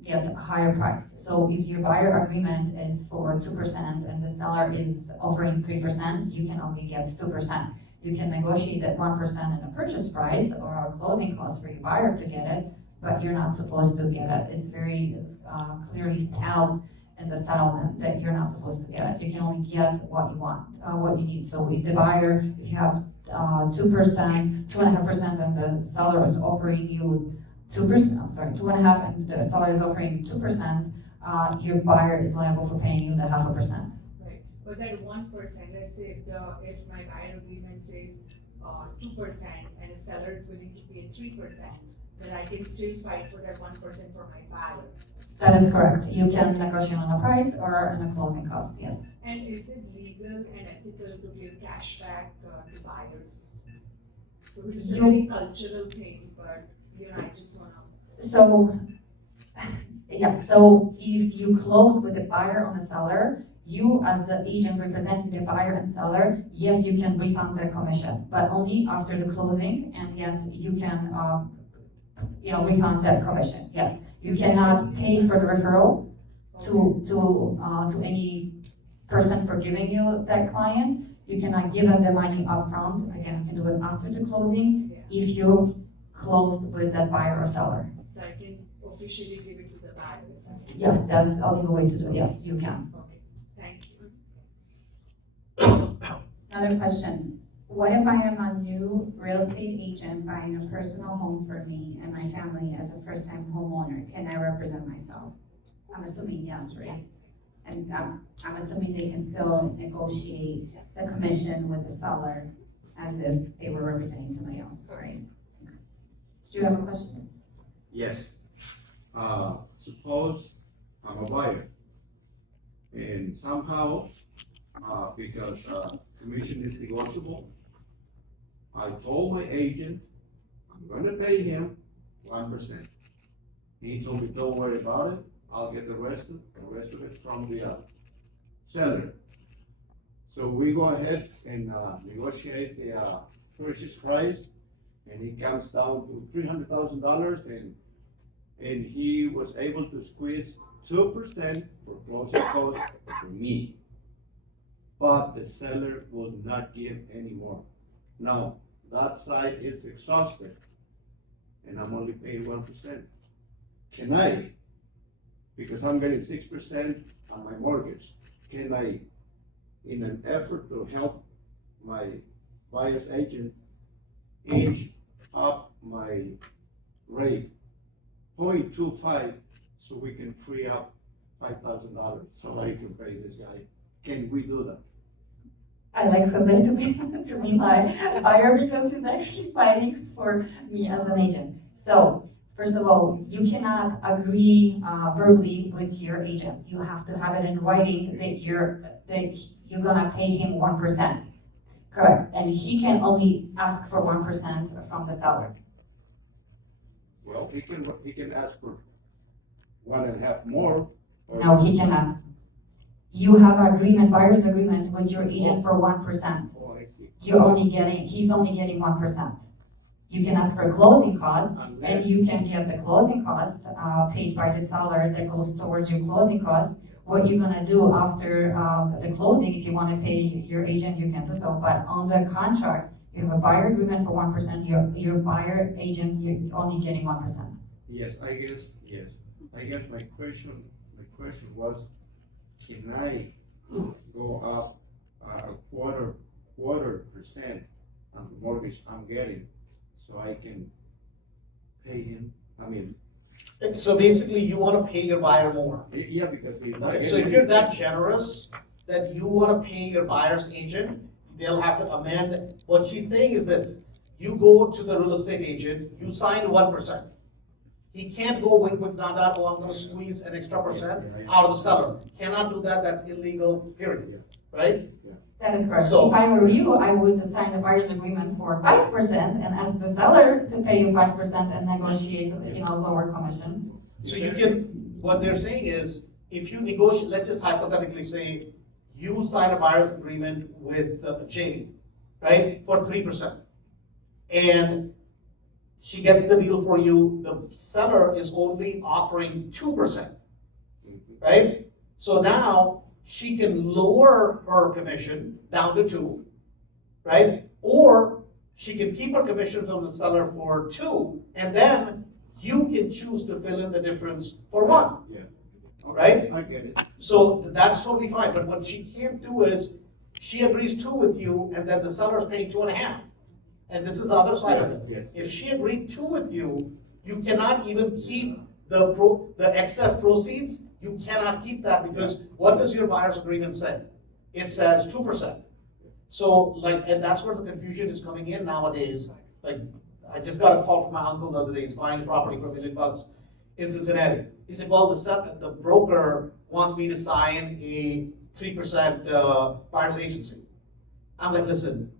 get a higher price. So if your buyer agreement is for 2% and the seller is offering 3%, you can only get 2%. You can negotiate that 1% in a purchase price or a closing cost for your buyer to get it, but you're not supposed to get it. It's very clearly spelled in the settlement that you're not supposed to get it. You can only get what you want, what you need. So if the buyer, if you have 2%, 2.5%, and the seller is offering you 2%, I'm sorry, 2.5%, and the seller is offering 2%, your buyer is liable for paying you the 0.5%. Right, but that 1%, let's say if my buyer agreement says 2% and if seller is willing to pay 3%, then I can still fight for that 1% for my buyer. That is correct. You can negotiate on a price or on a closing cost, yes. And is it legal and ethical to give cash back to buyers? Because it's a very cultural thing, but I just wanna. So, yes, so if you close with the buyer on the seller, you as the agent representing the buyer and seller, yes, you can refund their commission, but only after the closing, and yes, you can, refund that commission, yes. You cannot pay for the referral to any person for giving you that client. You cannot give them the money upfront. Again, you can do it after the closing if you closed with that buyer or seller. So I can officially give it Yes, that's a legal way to do it, yes, you can. Okay, thank you. Another question. What if I am a new real estate agent buying a personal home for me and my family as a first-time homeowner? Can I represent myself? I'm assuming yes, right? And I'm assuming they can still negotiate the commission with the seller as if they were representing somebody else, right? Okay. Do you have a question? Yes. Suppose I'm a buyer. And somehow, because commission is negotiable, I told my agent, I'm gonna pay him 1%. He told me, don't worry about it, I'll get the rest of it from the seller. So we go ahead and negotiate the purchase price, and it comes down to $300,000, and he was able to squeeze 2% for closing costs for me. But the seller would not give any more. Now, that side is exhausted, and I'm only paying 1%. Can I, because I'm getting 6% on my mortgage, can I, in an effort to help my buyer's agent, inch up my rate 0.25 so we can free up $5,000 so I can pay this guy? Can we do that? I like Jose to be my buyer because he's actually fighting for me as an agent. So, first of all, you cannot agree verbally with your agent. You have to have it in writing that you're gonna pay him 1%. Correct, and he can only ask for 1% from the seller. Well, he can ask for 1.5 more. or- No, he cannot. You have an agreement, buyer's agreement with your agent for 1%. Oh, I see. He's only getting 1%. You can ask for closing costs, and you can get the closing costs paid by the seller that goes towards your closing costs. What you're gonna do after the closing, if you wanna pay your agent, you can do so, but on the contract, you have a buyer agreement for 1%, your buyer agent, you're only getting 1%. Yes. I guess my question was, can I go up a quarter percent on the mortgage I'm getting so I can pay him? I mean, So basically, you wanna pay your buyer more. yeah, because he's not Okay, so getting if you're it. that generous, that you wanna pay your buyer's agent, they'll have to amend. What she's saying is this: you go to the real estate agent, you sign 1%. He can't go wink, wink, nod, nod, oh, I'm gonna squeeze an extra percent out of the seller. Cannot do that, that's illegal, period, right? That is correct. So- If I were you, I would sign the buyer's agreement for 5% and ask the seller to pay you 5% and negotiate, lower commission. So you can, what they're saying is, if you negotiate, let's just hypothetically say, you sign a buyer's agreement with Jaime, right, for 3%. And she gets the deal for you, the seller is only offering 2%, right? So now, she can lower her commission down to 2, right? Or she can keep her commission from the seller for 2, and then you can choose to fill in the difference for 1. Yeah. Right? I get it. So that's totally fine, but what she can't do is, she agrees 2 with you, and then the seller is paying 2.5. And this is the other side of it. Yes. If she agreed 2 with you, you cannot even keep the excess proceeds. You cannot keep that, because what does your buyer's agreement say? It says 2%. So and that's where the confusion is coming in nowadays. Like, I just got a call from my uncle the other day, he's buying a property for $1 million in Cincinnati. He said, well, the broker wants me to sign a 3% buyer's agency. I'm like, listen,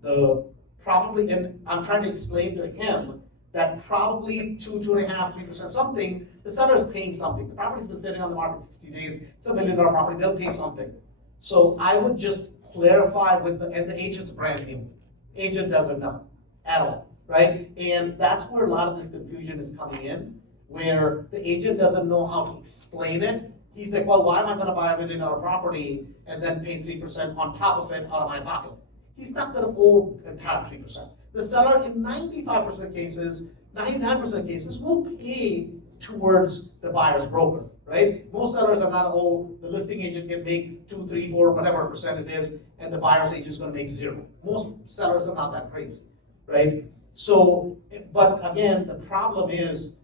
and I'm trying to explain to him that probably 2.5%, 3% something, the seller is paying something. The property's been sitting on the market 60 days, it's a $1 million property, they'll pay something. So I would just clarify and the agent's brand new. Agent doesn't know at all, right? And that's where a lot of this confusion is coming in, where the agent doesn't know how to explain it. He's like, well, why am I gonna buy a $1 million property and then pay 3% on top of it out of my pocket? He's not gonna owe the entire 3%. The seller in 95% cases, 99% cases will pay towards the buyer's broker, right? Most sellers are not, oh, the listing agent can make 2, 3, 4, whatever percent it is, and the buyer's agent is gonna make 0. Most sellers are not that crazy, right? So, but again, the problem is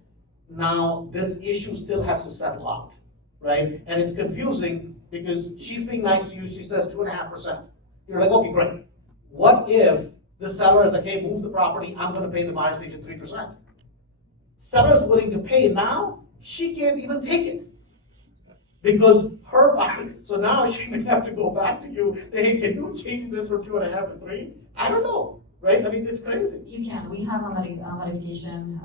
now this issue still has to settle out, right? And it's confusing because she's being nice to you, she says 2.5%. You're like, okay, great. What if the seller is like, hey, move the property, I'm gonna pay the buyer's agent 3%. Seller's willing to pay now, she can't even take it. Because her buyer, so now she may have to go back to you, hey, can you change this from 2.5 to 3? I don't know, right? I mean, it's crazy. You can, we have a modification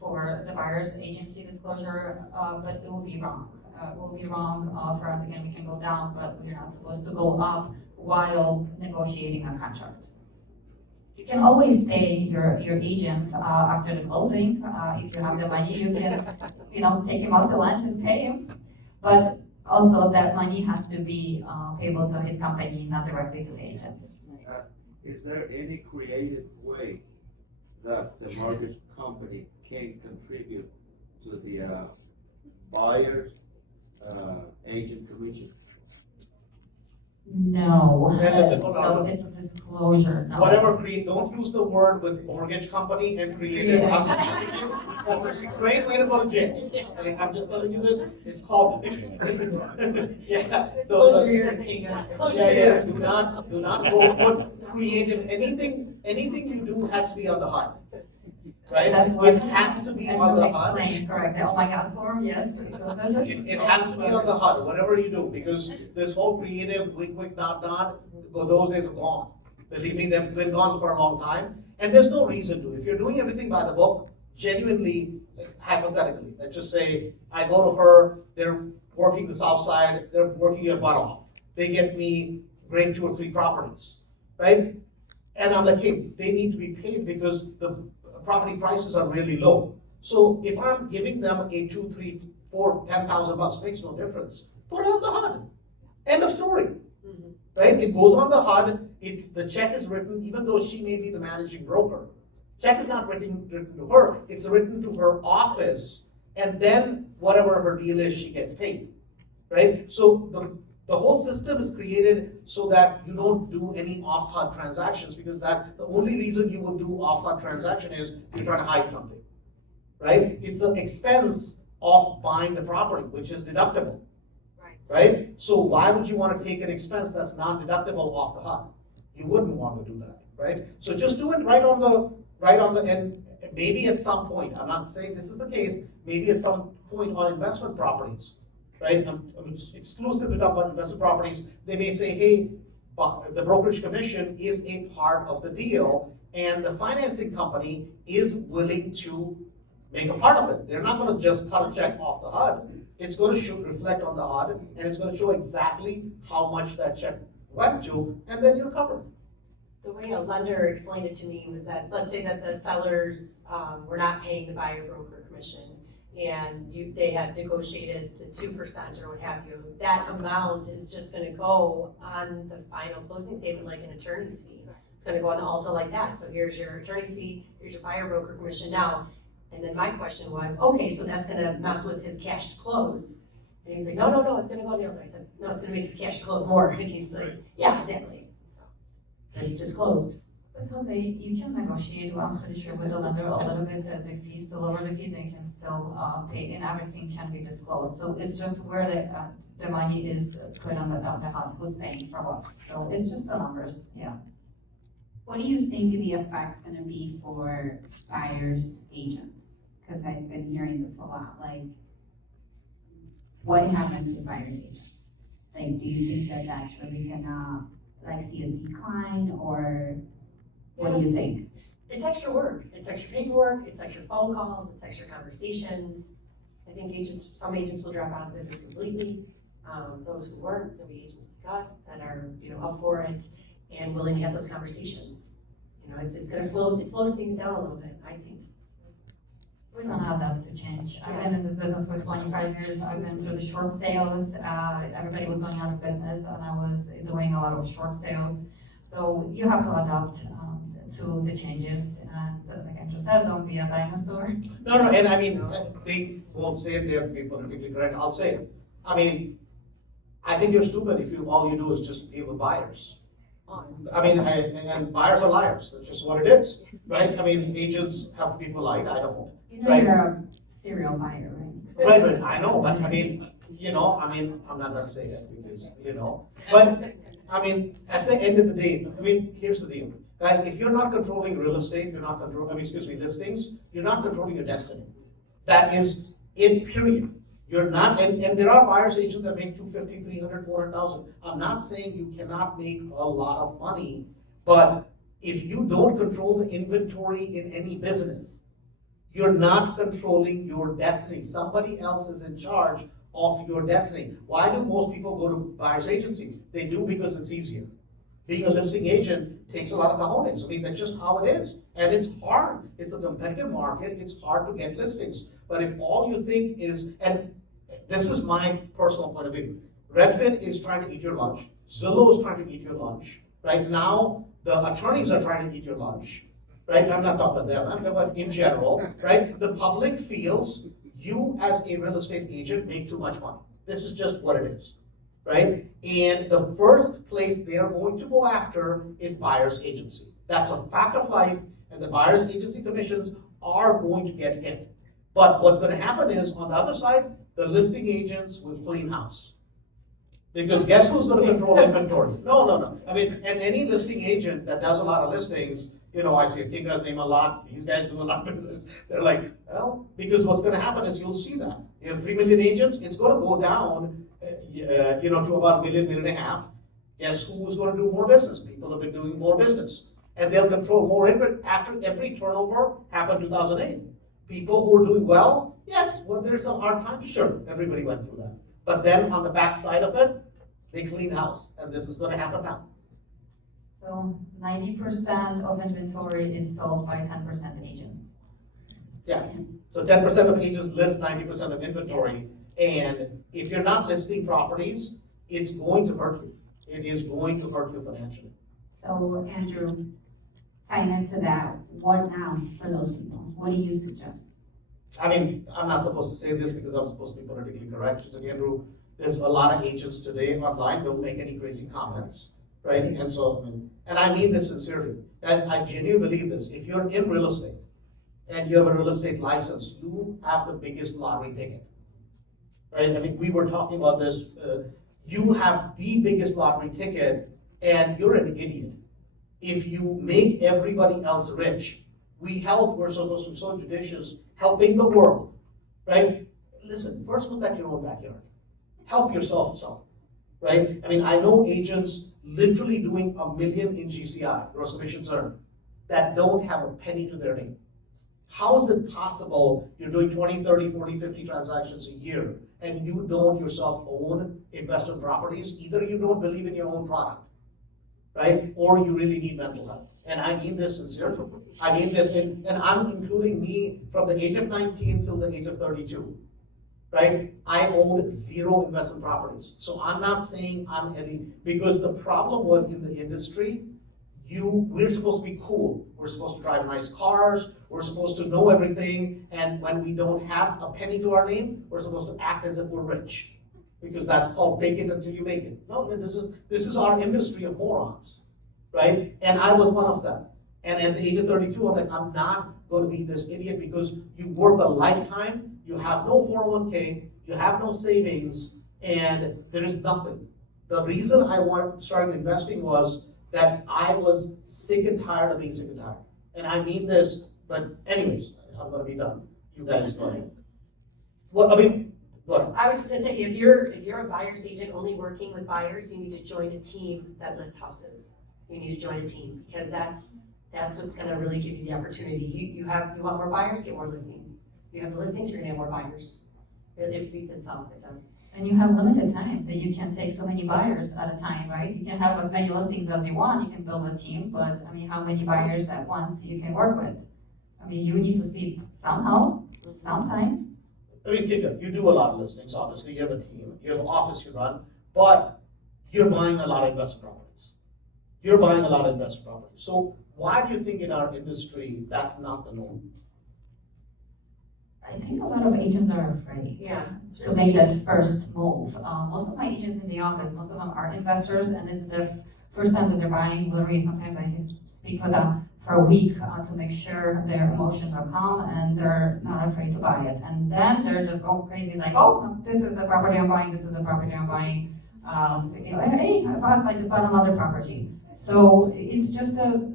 for the buyer's agency disclosure, but it will be wrong. It will be wrong for us, again, we can go down, but we're not supposed to go up while negotiating a contract. You can always pay your agent after the closing. If you have the money, you can, take him out to lunch and pay him. But also that money has to be payable to his company, not directly to the agent. Is there any creative way that the mortgage company can contribute to the buyer's agent commission? No, Then listen, hold so on. it's a disclosure, no. Whatever don't use the word with mortgage company and creative. Yeah. I'm just telling you, that's a great way to go to jail. Okay, I'm just telling you this, it's called. Yeah. Close your ears, Kinga. Close your Yeah, ears. do not go put creative, anything you do has to be on the HUD. Right? That's what. It has to be I on the just HUD. explained, correct, the oh my god form, yes, so this is. It has to be on the HUD, whatever you do, because this whole creative wink, nod, those days are gone. Believe me, they've been gone for a long time, and there's no reason to. If you're doing everything by the book, genuinely, hypothetically, let's just say, I go to her, they're working the south side, they're working their butt off. They get me great 2 or 3 properties, right? And I'm like, hey, they need to be paid because the property prices are really low. So if I'm giving them a 2, 3, 4, $10,000, makes no difference. Put it on the HUD. End of story. Right? It goes on the HUD. The check is written, even though she may be the managing broker. Check is not written to her. It's written to her office, and then whatever her deal is, she gets paid. Right? So the whole system is created so that you don't do any off-HUD transactions, because the only reason you would do off-HUD transaction is you're trying to hide something, right? It's an expense of buying the property, which is deductible, right? So why would you want to take an expense that's non-deductible off the HUD? You wouldn't want to do that, right? So just do it right on the end. Maybe at some point, I'm not saying this is the case, maybe at some point on investment properties, right? I'm exclusive to talk about investment properties. They may say, hey, the brokerage commission is a part of the deal, and the financing company is willing to make a part of it. They're not gonna just cut a check off the HUD. It's gonna reflect on the HUD, and it's gonna show exactly how much that check went to, and then you're covered. The way a lender explained it to me was that, let's say that the sellers were not paying the buyer broker commission, and they had negotiated the 2% or what have you, that amount is just gonna go on the final closing statement like an attorney's fee. It's gonna go on the Alta like that. So here's your attorney's fee, here's your buyer broker commission now. And then my question was, okay, so that's gonna mess with his cash to close. And he's like, no, it's gonna go on the Alta. I said, no, it's gonna make his cash to close more. And he's like, yeah, exactly. So, and it's just closed. But Jose, you can negotiate, I'm pretty sure, with the lender a little bit, the fees, to lower the fees, and you can still pay, and everything can be disclosed. So it's just where the money is put on the HUD, who's paying for what. So it's just the numbers, yeah. What do you think the effect's gonna be for buyers' agents? Because I've been hearing this a lot, like, what happens with buyers' agents? Like, do you think that that's really gonna, see a decline, or what do you think? It's extra work. It's extra paperwork. It's extra phone calls. It's extra conversations. I think some agents will drop out of business completely. Those who weren't, there'll be agents like us that are, up for it and willing to have those conversations. It's gonna it slows things down a little bit, I think. We're gonna adapt to change. I've been in this business for 25 years. I've been through the short sales. Everybody was going out of business, and I was doing a lot of short sales. So you have to adapt. to the changes, and like Andrew said, don't be a dinosaur. No, and I mean, they won't say it, they have to be politically correct, I'll say it. I mean, I think you're stupid if all you do is just deal with buyers. I mean, and buyers are liars, that's just what it is, right? I mean, agents have to be polite, I don't. You know Right. you're a serial buyer, right? Right, but I know, but I mean, I'm not gonna say that because, but, I mean, at the end of the day, I mean, here's the deal. Guys, if you're not controlling real estate, you're not listings, you're not controlling your destiny. That is it, period. You're not, and there are buyer's agents that make 250, 300, 400,000. I'm not saying you cannot make a lot of money, but if you don't control the inventory in any business, you're not controlling your destiny. Somebody else is in charge of your destiny. Why do most people go to buyer's agency? They do because it's easier. Being a listing agent takes a lot of cojones. I mean, that's just how it is. And it's hard. It's a competitive market. It's hard to get listings. But if all you think is, and this is my personal point of view, Redfin is trying to eat your lunch. Zillow is trying to eat your lunch. Right now, the attorneys are trying to eat your lunch. Right? I'm not talking about them. I'm talking about in general. Right? The public feels you as a real estate agent make too much money. This is just what it is. Right? And the first place they are going to go after is buyer's agency. That's a fact of life, and the buyer's agency commissions are going to get hit. But what's going to happen is, on the other side, the listing agents will clean house. Because guess who's going to control inventory? No. I mean, and any listing agent that does a lot of listings, I see Kinga's name a lot, these guys do a lot of business. They're like, well, because what's going to happen is you'll see that. You have 3 million agents, it's going to go down to about 1.5 million. Guess who's going to do more business? People have been doing more business. And they'll control more inventory. After every turnover happened in 2008. People who are doing well, yes, when there's some hard times, sure, everybody went through that. But then on the back side of it, they clean house. And this is going to happen now. So 90% of inventory is sold by 10% of agents. Yeah, so 10% of agents list 90% of inventory. And if you're not listing properties, it's going to hurt you. It is going to hurt you financially. So Andrew, tying into that, what now for those people? What do you suggest? I mean, I'm not supposed to say this because I'm supposed to be politically correct. Just like Andrew, there's a lot of agents today online, don't make any crazy comments, right? And so, and I mean this sincerely. Guys, I genuinely believe this. If you're in real estate and you have a real estate license, you have the biggest lottery ticket, right? I mean, we were talking about this. You have the biggest lottery ticket and you're an idiot. If you make everybody else rich, we're supposed to be so judicious, helping the world, right? Listen, first look at your own backyard. Help yourself some, right? I mean, I know agents literally doing $1 million in GCI, gross commissions earned, that don't have a penny to their name. How is it possible you're doing 20, 30, 40, 50 transactions a year and you don't yourself own investment properties? Either you don't believe in your own product, right? Or you really need mental health. And I mean this sincerely. I mean this, and I'm including me from the age of 19 till the age of 32, right? I owned 0 investment properties. So I'm not saying I'm any, because the problem was in the industry, we're supposed to be cool. We're supposed to drive nice cars. We're supposed to know everything. And when we don't have a penny to our name, we're supposed to act as if we're rich. Because that's called fake it until you make it. No, this is our industry of morons, right? And I was one of them. And at the age of 32, I'm like, I'm not going to be this idiot because you work a lifetime, you have no 401k, you have no savings, and there is nothing. The reason I started investing was that I was sick and tired of being sick and tired. And I mean this, but anyways, I'm going to be done. You guys go ahead. Well, I mean, what? I was just gonna say, if you're a buyer's agent only working with buyers, you need to join a team that lists houses. You need to join a team because that's what's gonna really give you the opportunity. You want more buyers, get more listings. You have listings, you're gonna have more buyers. It feeds itself, it does. And you have limited time that you can take so many buyers at a time, right? You can have as many listings as you want, you can build a team, but I mean, how many buyers at once you can work with? I mean, you need to sleep somehow, sometime. I mean, Kinga, you do a lot of listings, obviously, you have a team, you have an office you run, but you're buying a lot of investment properties, you're buying a lot of investment property. So why do you think in our industry that's not the norm? I think a lot of agents are afraid. Yeah. To make that first move. Most of my agents in the office, most of them are investors, and it's the first time that they're buying. Literally, sometimes I just speak with them for a week to make sure their emotions are calm and they're not afraid to buy it. And then they're just go crazy, like, oh, this is the property I'm buying, this is the property I'm buying. Hey, boss, I just bought another property. So it's just a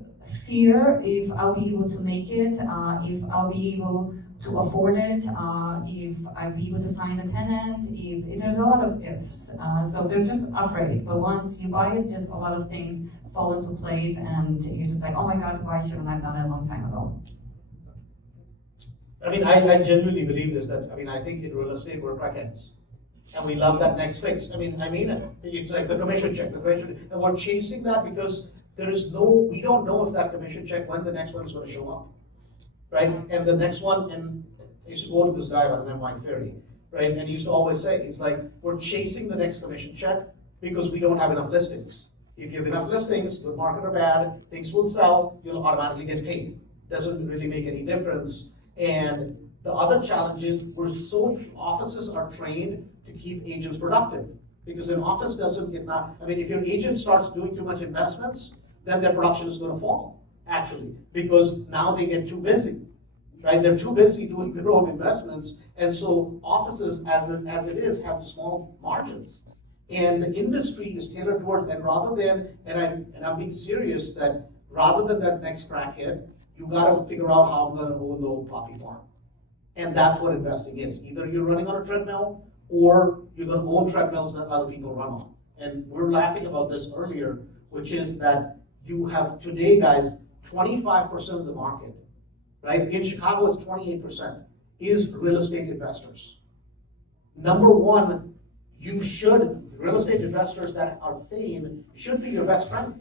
fear if I'll be able to make it, if I'll be able to afford it, if I'll be able to find a tenant, if there's a lot of ifs. So they're just afraid. But once you buy it, just a lot of things fall into place and you're just like, oh my God, why shouldn't I have done it a long time ago? I mean, I genuinely believe this, that, I mean, I think in real estate, we're crackheads. And we love that next fix. I mean it. It's like the commission check, and we're chasing that because we don't know if that commission check, when the next one is gonna show up. Right, and the next one, and I used to go to this guy by the name of Mike Ferry, right, and he used to always say, it's like, we're chasing the next commission check because we don't have enough listings. If you have enough listings, good market or bad, things will sell, you'll automatically get paid. Doesn't really make any difference. And the other challenge is offices are trained to keep agents productive. Because an office doesn't get if your agent starts doing too much investments, then their production is gonna fall, actually, because now they get too busy, right? They're too busy doing their own investments, and so offices, as it is, have small margins. And the industry is tailored towards, and rather than, and I'm being serious, that rather than that next crackhead, you gotta figure out how I'm gonna own the old poppy farm. And that's what investing is. Either you're running on a treadmill, or you're gonna own treadmills that other people run on. And we're laughing about this earlier, which is that you have today, guys, 25% of the market, right? In Chicago, it's 28%, is real estate investors. Number one, real estate investors that are sane should be your best friend,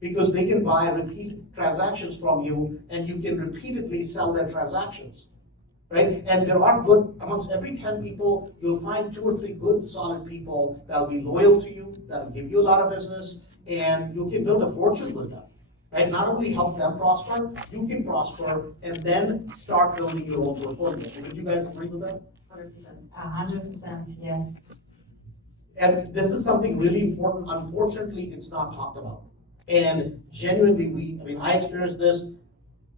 because they can buy repeat transactions from you and you can repeatedly sell their transactions, right? And there are amongst every 10 people, you'll find 2 or 3 good, solid people that'll be loyal to you, that'll give you a lot of business, and you can build a fortune with them, right? Not only help them prosper, you can prosper and then start building your own portfolio. Would you guys agree with that? 100%. 100%, yes. And this is something really important. Unfortunately, it's not talked about. And genuinely, I experienced this.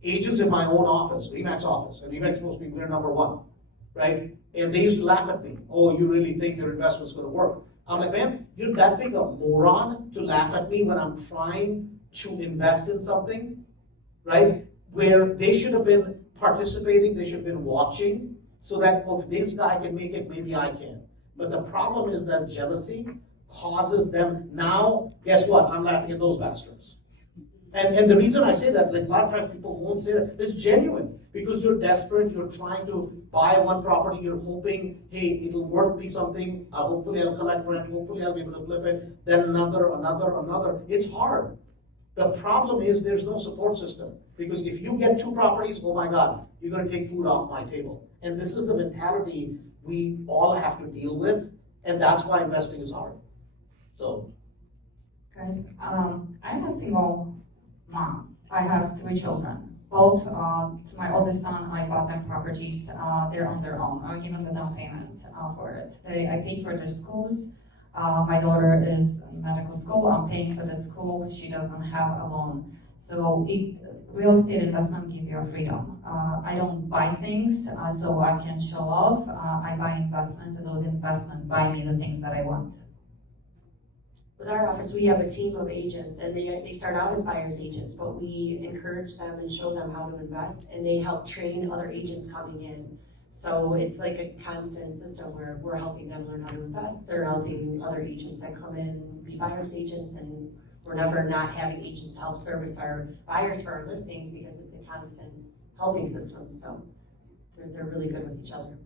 Agents in my own office, RE/MAX office, and RE/MAX supposed to be clear number 1, right? And they used to laugh at me. Oh, you really think your investment's gonna work? I'm like, man, you're that big a moron to laugh at me when I'm trying to invest in something, right? Where they should have been participating, they should have been watching, so that if this guy can make it, maybe I can. But the problem is that jealousy causes them, now, guess what? I'm laughing at those bastards. And the reason I say that, like a lot of times people won't say that, it's genuine. Because you're desperate, you're trying to buy one property, you're hoping, hey, it'll worth me something, hopefully I'll collect rent, hopefully I'll be able to flip it, then another. It's hard. The problem is there's no support system. Because if you get 2 properties, oh my God, you're gonna take food off my table. And this is the mentality we all have to deal with, and that's why investing is hard. So. Guys, I'm a single mom. I have 3 children. Both, to my oldest son, I bought them properties. They're on their own. I given the down payment for it. I paid for their schools. My daughter is in medical school. I'm paying for that school. She doesn't have a loan. So real estate investment gives you a freedom. I don't buy things so I can show off. I buy investments, and those investments buy me the things that I want. With our office, we have a team of agents, and they start out as buyer's agents, but we encourage them and show them how to invest, and they help train other agents coming in. So it's like a constant system where we're helping them learn how to invest. They're helping other agents that come in be buyer's agents, and we're never not having agents to help service our buyers for our listings, because it's a constant helping system. So they're really good with each other.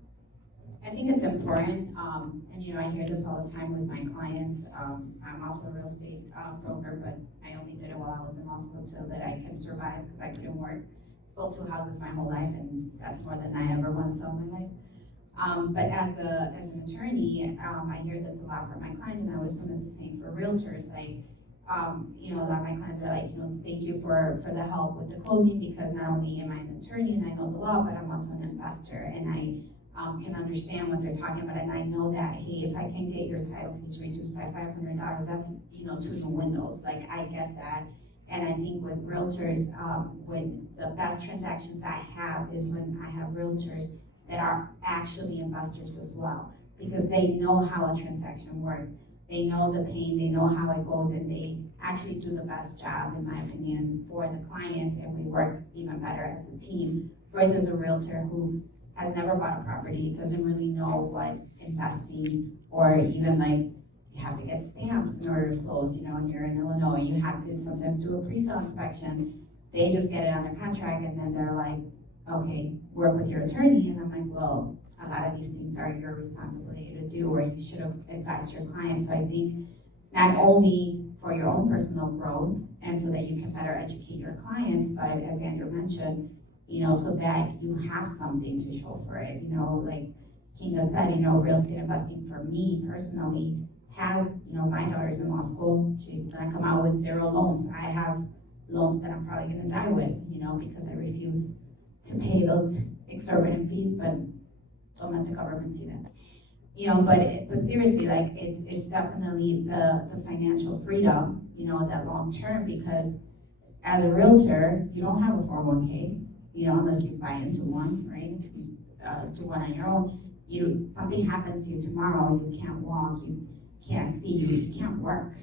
I think it's important, and I hear this all the time with my clients. I'm also a real estate broker, but I only did it while I was in law school so that I can survive, because I couldn't work. Sold 2 houses my whole life, and that's more than I ever want to sell in my life. But as an attorney, I hear this a lot from my clients, and I would assume it's the same for realtors. Like, you know, a lot of my clients are like, you know, thank you for the help with the closing, because not only am I an attorney and I know the law, but I'm also an investor, and I can understand what they're talking about, and I know that, hey, if I can get your title fees reduced by $500, that's, you know, 2 new windows, like, I get that. And I think with realtors, when the best transactions I have is when I have realtors that are actually investors as well, because they know how a transaction works. They know the pain, they know how it goes, and they actually do the best job, in my opinion, for the client, and we work even better as a team versus a realtor who has never bought a property, doesn't really know what investing, or even like, you have to get stamps in order to close, you know, when you're in Illinois, you have to sometimes do a pre-sale inspection. They just get it under contract, and then they're like, okay, work with your attorney, and I'm like, well, a lot of these things are your responsibility to do, or you should have advised your client. So I think not only for your own personal growth, and so that you can better educate your clients, but as Andrew mentioned, you know, so that you have something to show for it. You know, like Kinga said, you know, real estate investing for me personally has, you know, my daughter's in law school, she's gonna come out with 0 loans. I have loans that I'm probably gonna die with, you know, because I refuse to pay those exorbitant fees, but don't let the government see that. You know, but seriously, like, it's definitely the financial freedom, you know, that long term, because as a realtor, you don't have a 401k, you know, unless you buy into one, right? Do one on your own. Something happens to you tomorrow, you can't walk, you can't see, you can't work,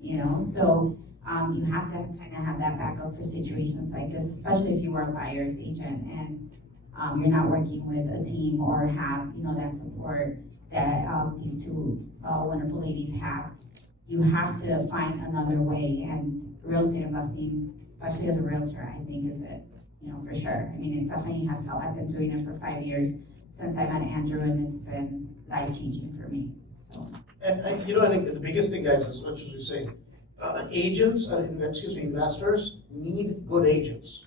you know? So you have to kind of have that backup for situations like this, especially if you are a buyer's agent and you're not working with a team or have, you know, that support that these 2 wonderful ladies have. You have to find another way, and real estate investing, especially as a realtor, I think is it, you know, for sure. I mean, it definitely has helped. I've been doing it for 5 years since I met Andrew, and it's been life-changing for me, so. And you know, I think the biggest thing, guys, as much as we say, investors need good agents,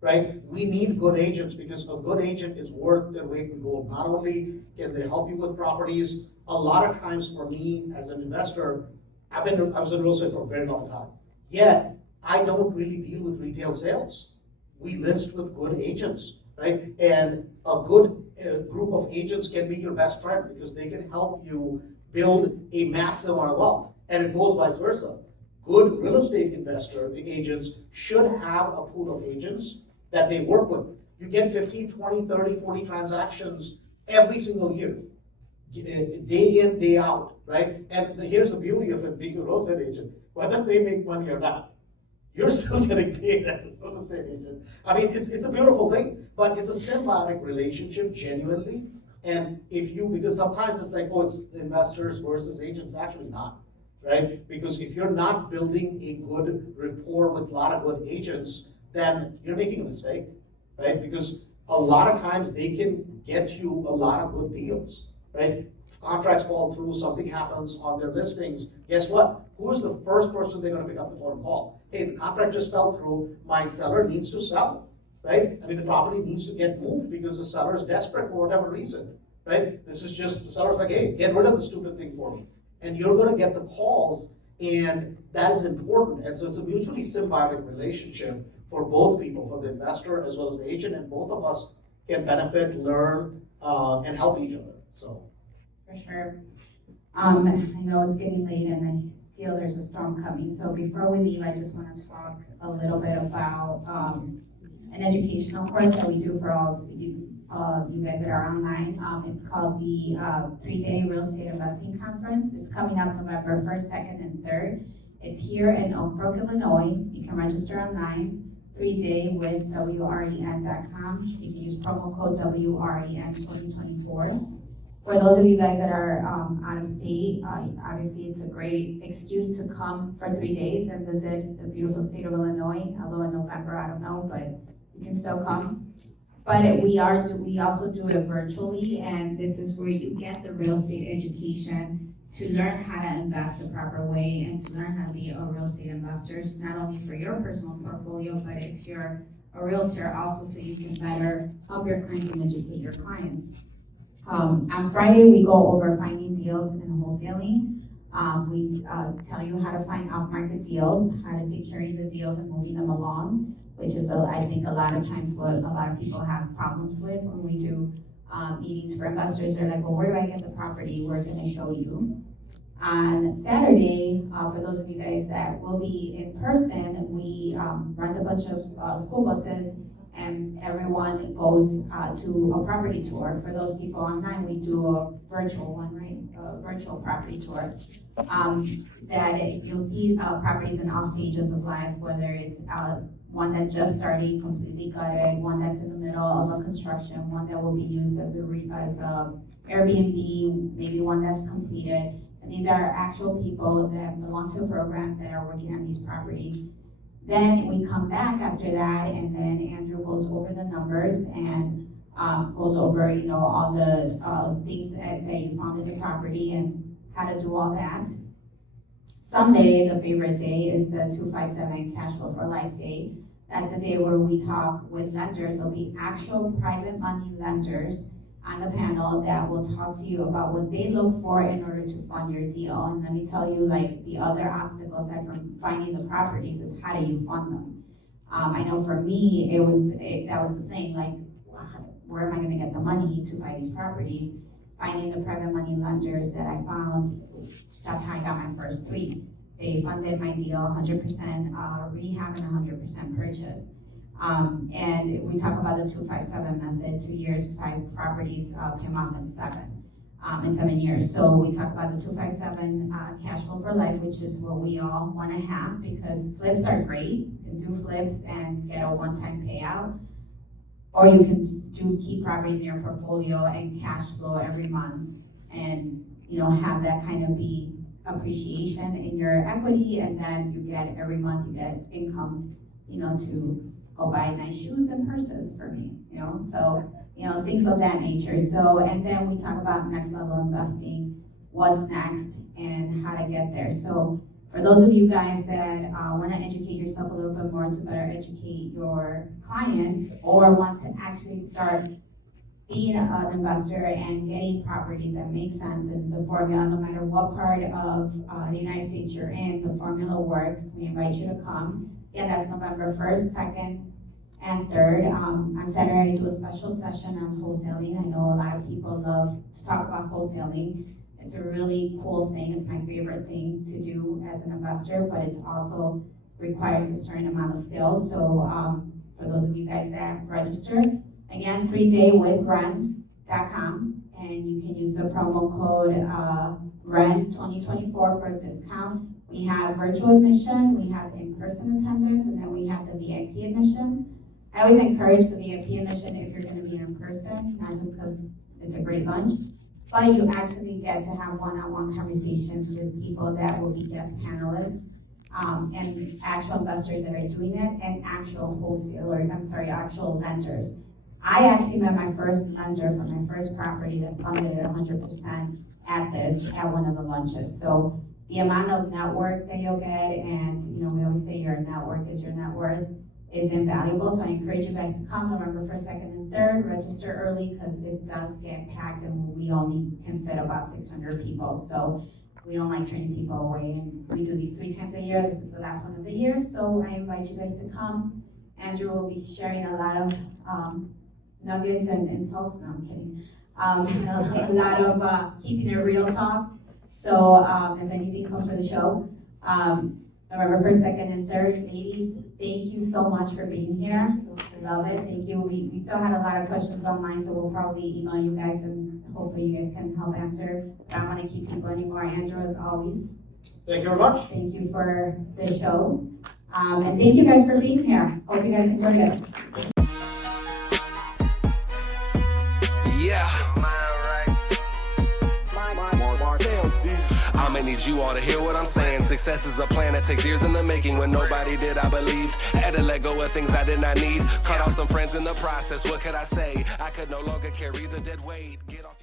right? We need good agents, because a good agent is worth their weight in gold. Not only can they help you with properties, a lot of times for me as an investor, I was in real estate for a very long time, yet I don't really deal with retail sales. We list with good agents, right? And a good group of agents can be your best friend, because they can help you build a massive amount of wealth, and it goes vice versa. Good real estate agents should have a pool of agents that they work with. You get 15, 20, 30, 40 transactions every single year, day in, day out, right? And here's the beauty of it being a real estate agent. Whether they make money or not, you're still getting paid as a real estate agent. I mean, it's a beautiful thing, but it's a symbiotic relationship, genuinely. And because sometimes it's like, oh, it's investors versus agents, actually not, right? Because if you're not building a good rapport with a lot of good agents, then you're making a mistake, right? Because a lot of times they can get you a lot of good deals, right? Contracts fall through, something happens on their listings, guess what? Who is the first person they're gonna pick up the phone and call? Hey, the contract just fell through, my seller needs to sell, right? I mean, the property needs to get moved because the seller is desperate for whatever reason, right? This is just, the seller's like, hey, get rid of the stupid thing for me. And you're gonna get the calls, and that is important. And so it's a mutually symbiotic relationship for both people, for the investor as well as the agent, and both of us can benefit, learn, and help each other, so. For sure. I know it's getting late, and I feel there's a storm coming, so before we leave, I just want to talk a little bit about an educational course that we do for all you guys that are online. It's called the 3-day Real Estate Investing Conference. It's coming up November 1st, 2nd, and 3rd. It's here in Oak Brook, Illinois. You can register online, 3-day with WREN.com. You can use promo code WREN 2024. For those of you guys that are out of state, obviously it's a great excuse to come for 3 days and visit the beautiful state of Illinois. Although in November, I don't know, but you can still come. But we also do it virtually, and this is where you get the real estate education to learn how to invest the proper way and to learn how to be a real estate investor, not only for your personal portfolio, but if you're a realtor also, so you can better help your clients and educate your clients. On Friday, we go over finding deals and wholesaling. We tell you how to find off-market deals, how to securing the deals and moving them along, which is, I think, a lot of times what a lot of people have problems with when we do meetings for investors. They're like, well, where do I get the property? We're gonna show you. On Saturday, for those of you guys that will be in person, we rent a bunch of school buses and everyone goes to a property tour. For those people online, we do a virtual one, right? A virtual property tour. That you'll see properties in all stages of life, whether it's one that just started, completely gutted, one that's in the middle of a construction, one that will be used as a Airbnb, maybe one that's completed. And these are actual people that belong to a program that are working on these properties. Then we come back after that, and then Andrew goes over the numbers and goes over, all the things that you found in the property and how to do all that. Sunday, the favorite day, is the 257 Cash Flow for Life Day. That's the day where we talk with lenders. There'll be actual private money lenders on the panel that will talk to you about what they look for in order to fund your deal. And let me tell you, the other obstacle aside from finding the properties is how do you fund them? I know for me, that was the thing, where am I gonna get the money to buy these properties? Finding the private money lenders that I found, that's how I got my first 3. They funded my deal 100% rehab and 100% purchase. And we talk about the 257 method, 2 years, 5 properties came off in 7 years. So we talk about the 257 cash flow for life, which is what we all wanna have, because flips are great. You can do flips and get a one-time payout, or you can do key properties in your portfolio and cash flow every month and have that kind of be appreciation in your equity, and then you get every month you get income, to go buy nice shoes and purses for me, so things of that nature. So, and then we talk about next level investing, what's next, and how to get there. So for those of you guys that want to educate yourself a little bit more to better educate your clients, or want to actually start being an investor and getting properties that make sense in the formula, no matter what part of the United States you're in, the formula works. We invite you to come. Yeah, that's November 1st, 2nd, and 3rd. On Saturday, I do a special session on wholesaling. I know a lot of people love to talk about wholesaling. It's a really cool thing. It's my favorite thing to do as an investor, but it also requires a certain amount of skill. So for those of you guys that register, again, 3daywithren.com, and you can use the promo code REN2024 for a discount. We have virtual admission, we have in-person attendance, and then we have the VIP admission. I always encourage the VIP admission if you're gonna be in person, not just because it's a great lunch, but you actually get to have one-on-one conversations with people that will be guest panelists, and actual investors that are doing it, and actual actual lenders. I actually met my first lender for my first property that funded it 100% at one of the lunches. So the amount of network that you'll get, and we always say your network is your net worth, is invaluable. So I encourage you guys to come November 1st, 2nd, and 3rd. Register early because it does get packed, and we only can fit about 600 people. So we don't like turning people away, and we do these 3 times a year. This is the last one of the year, so I invite you guys to come. Andrew will be sharing a lot of nuggets and insults. No, I'm kidding. A lot of keeping it real talk. So if anything, come for the show. November 1st, 2nd, and 3rd. Ladies, thank you so much for being here. I love it. Thank you. We still had a lot of questions online, so we'll probably email you guys, and hopefully you guys can help answer. But I don't want to keep people anymore. Andrew, as always, Thank you very much. thank you for the show. And thank you guys for being here. Hope you guys enjoyed it. Yeah. I'ma need you all to hear what I'm saying. Success is a plan that takes years in the making. When nobody did, I believed. Had to let go of things I did not need. Cut off some friends in the process. What could I say? I could no longer carry the dead weight. Get off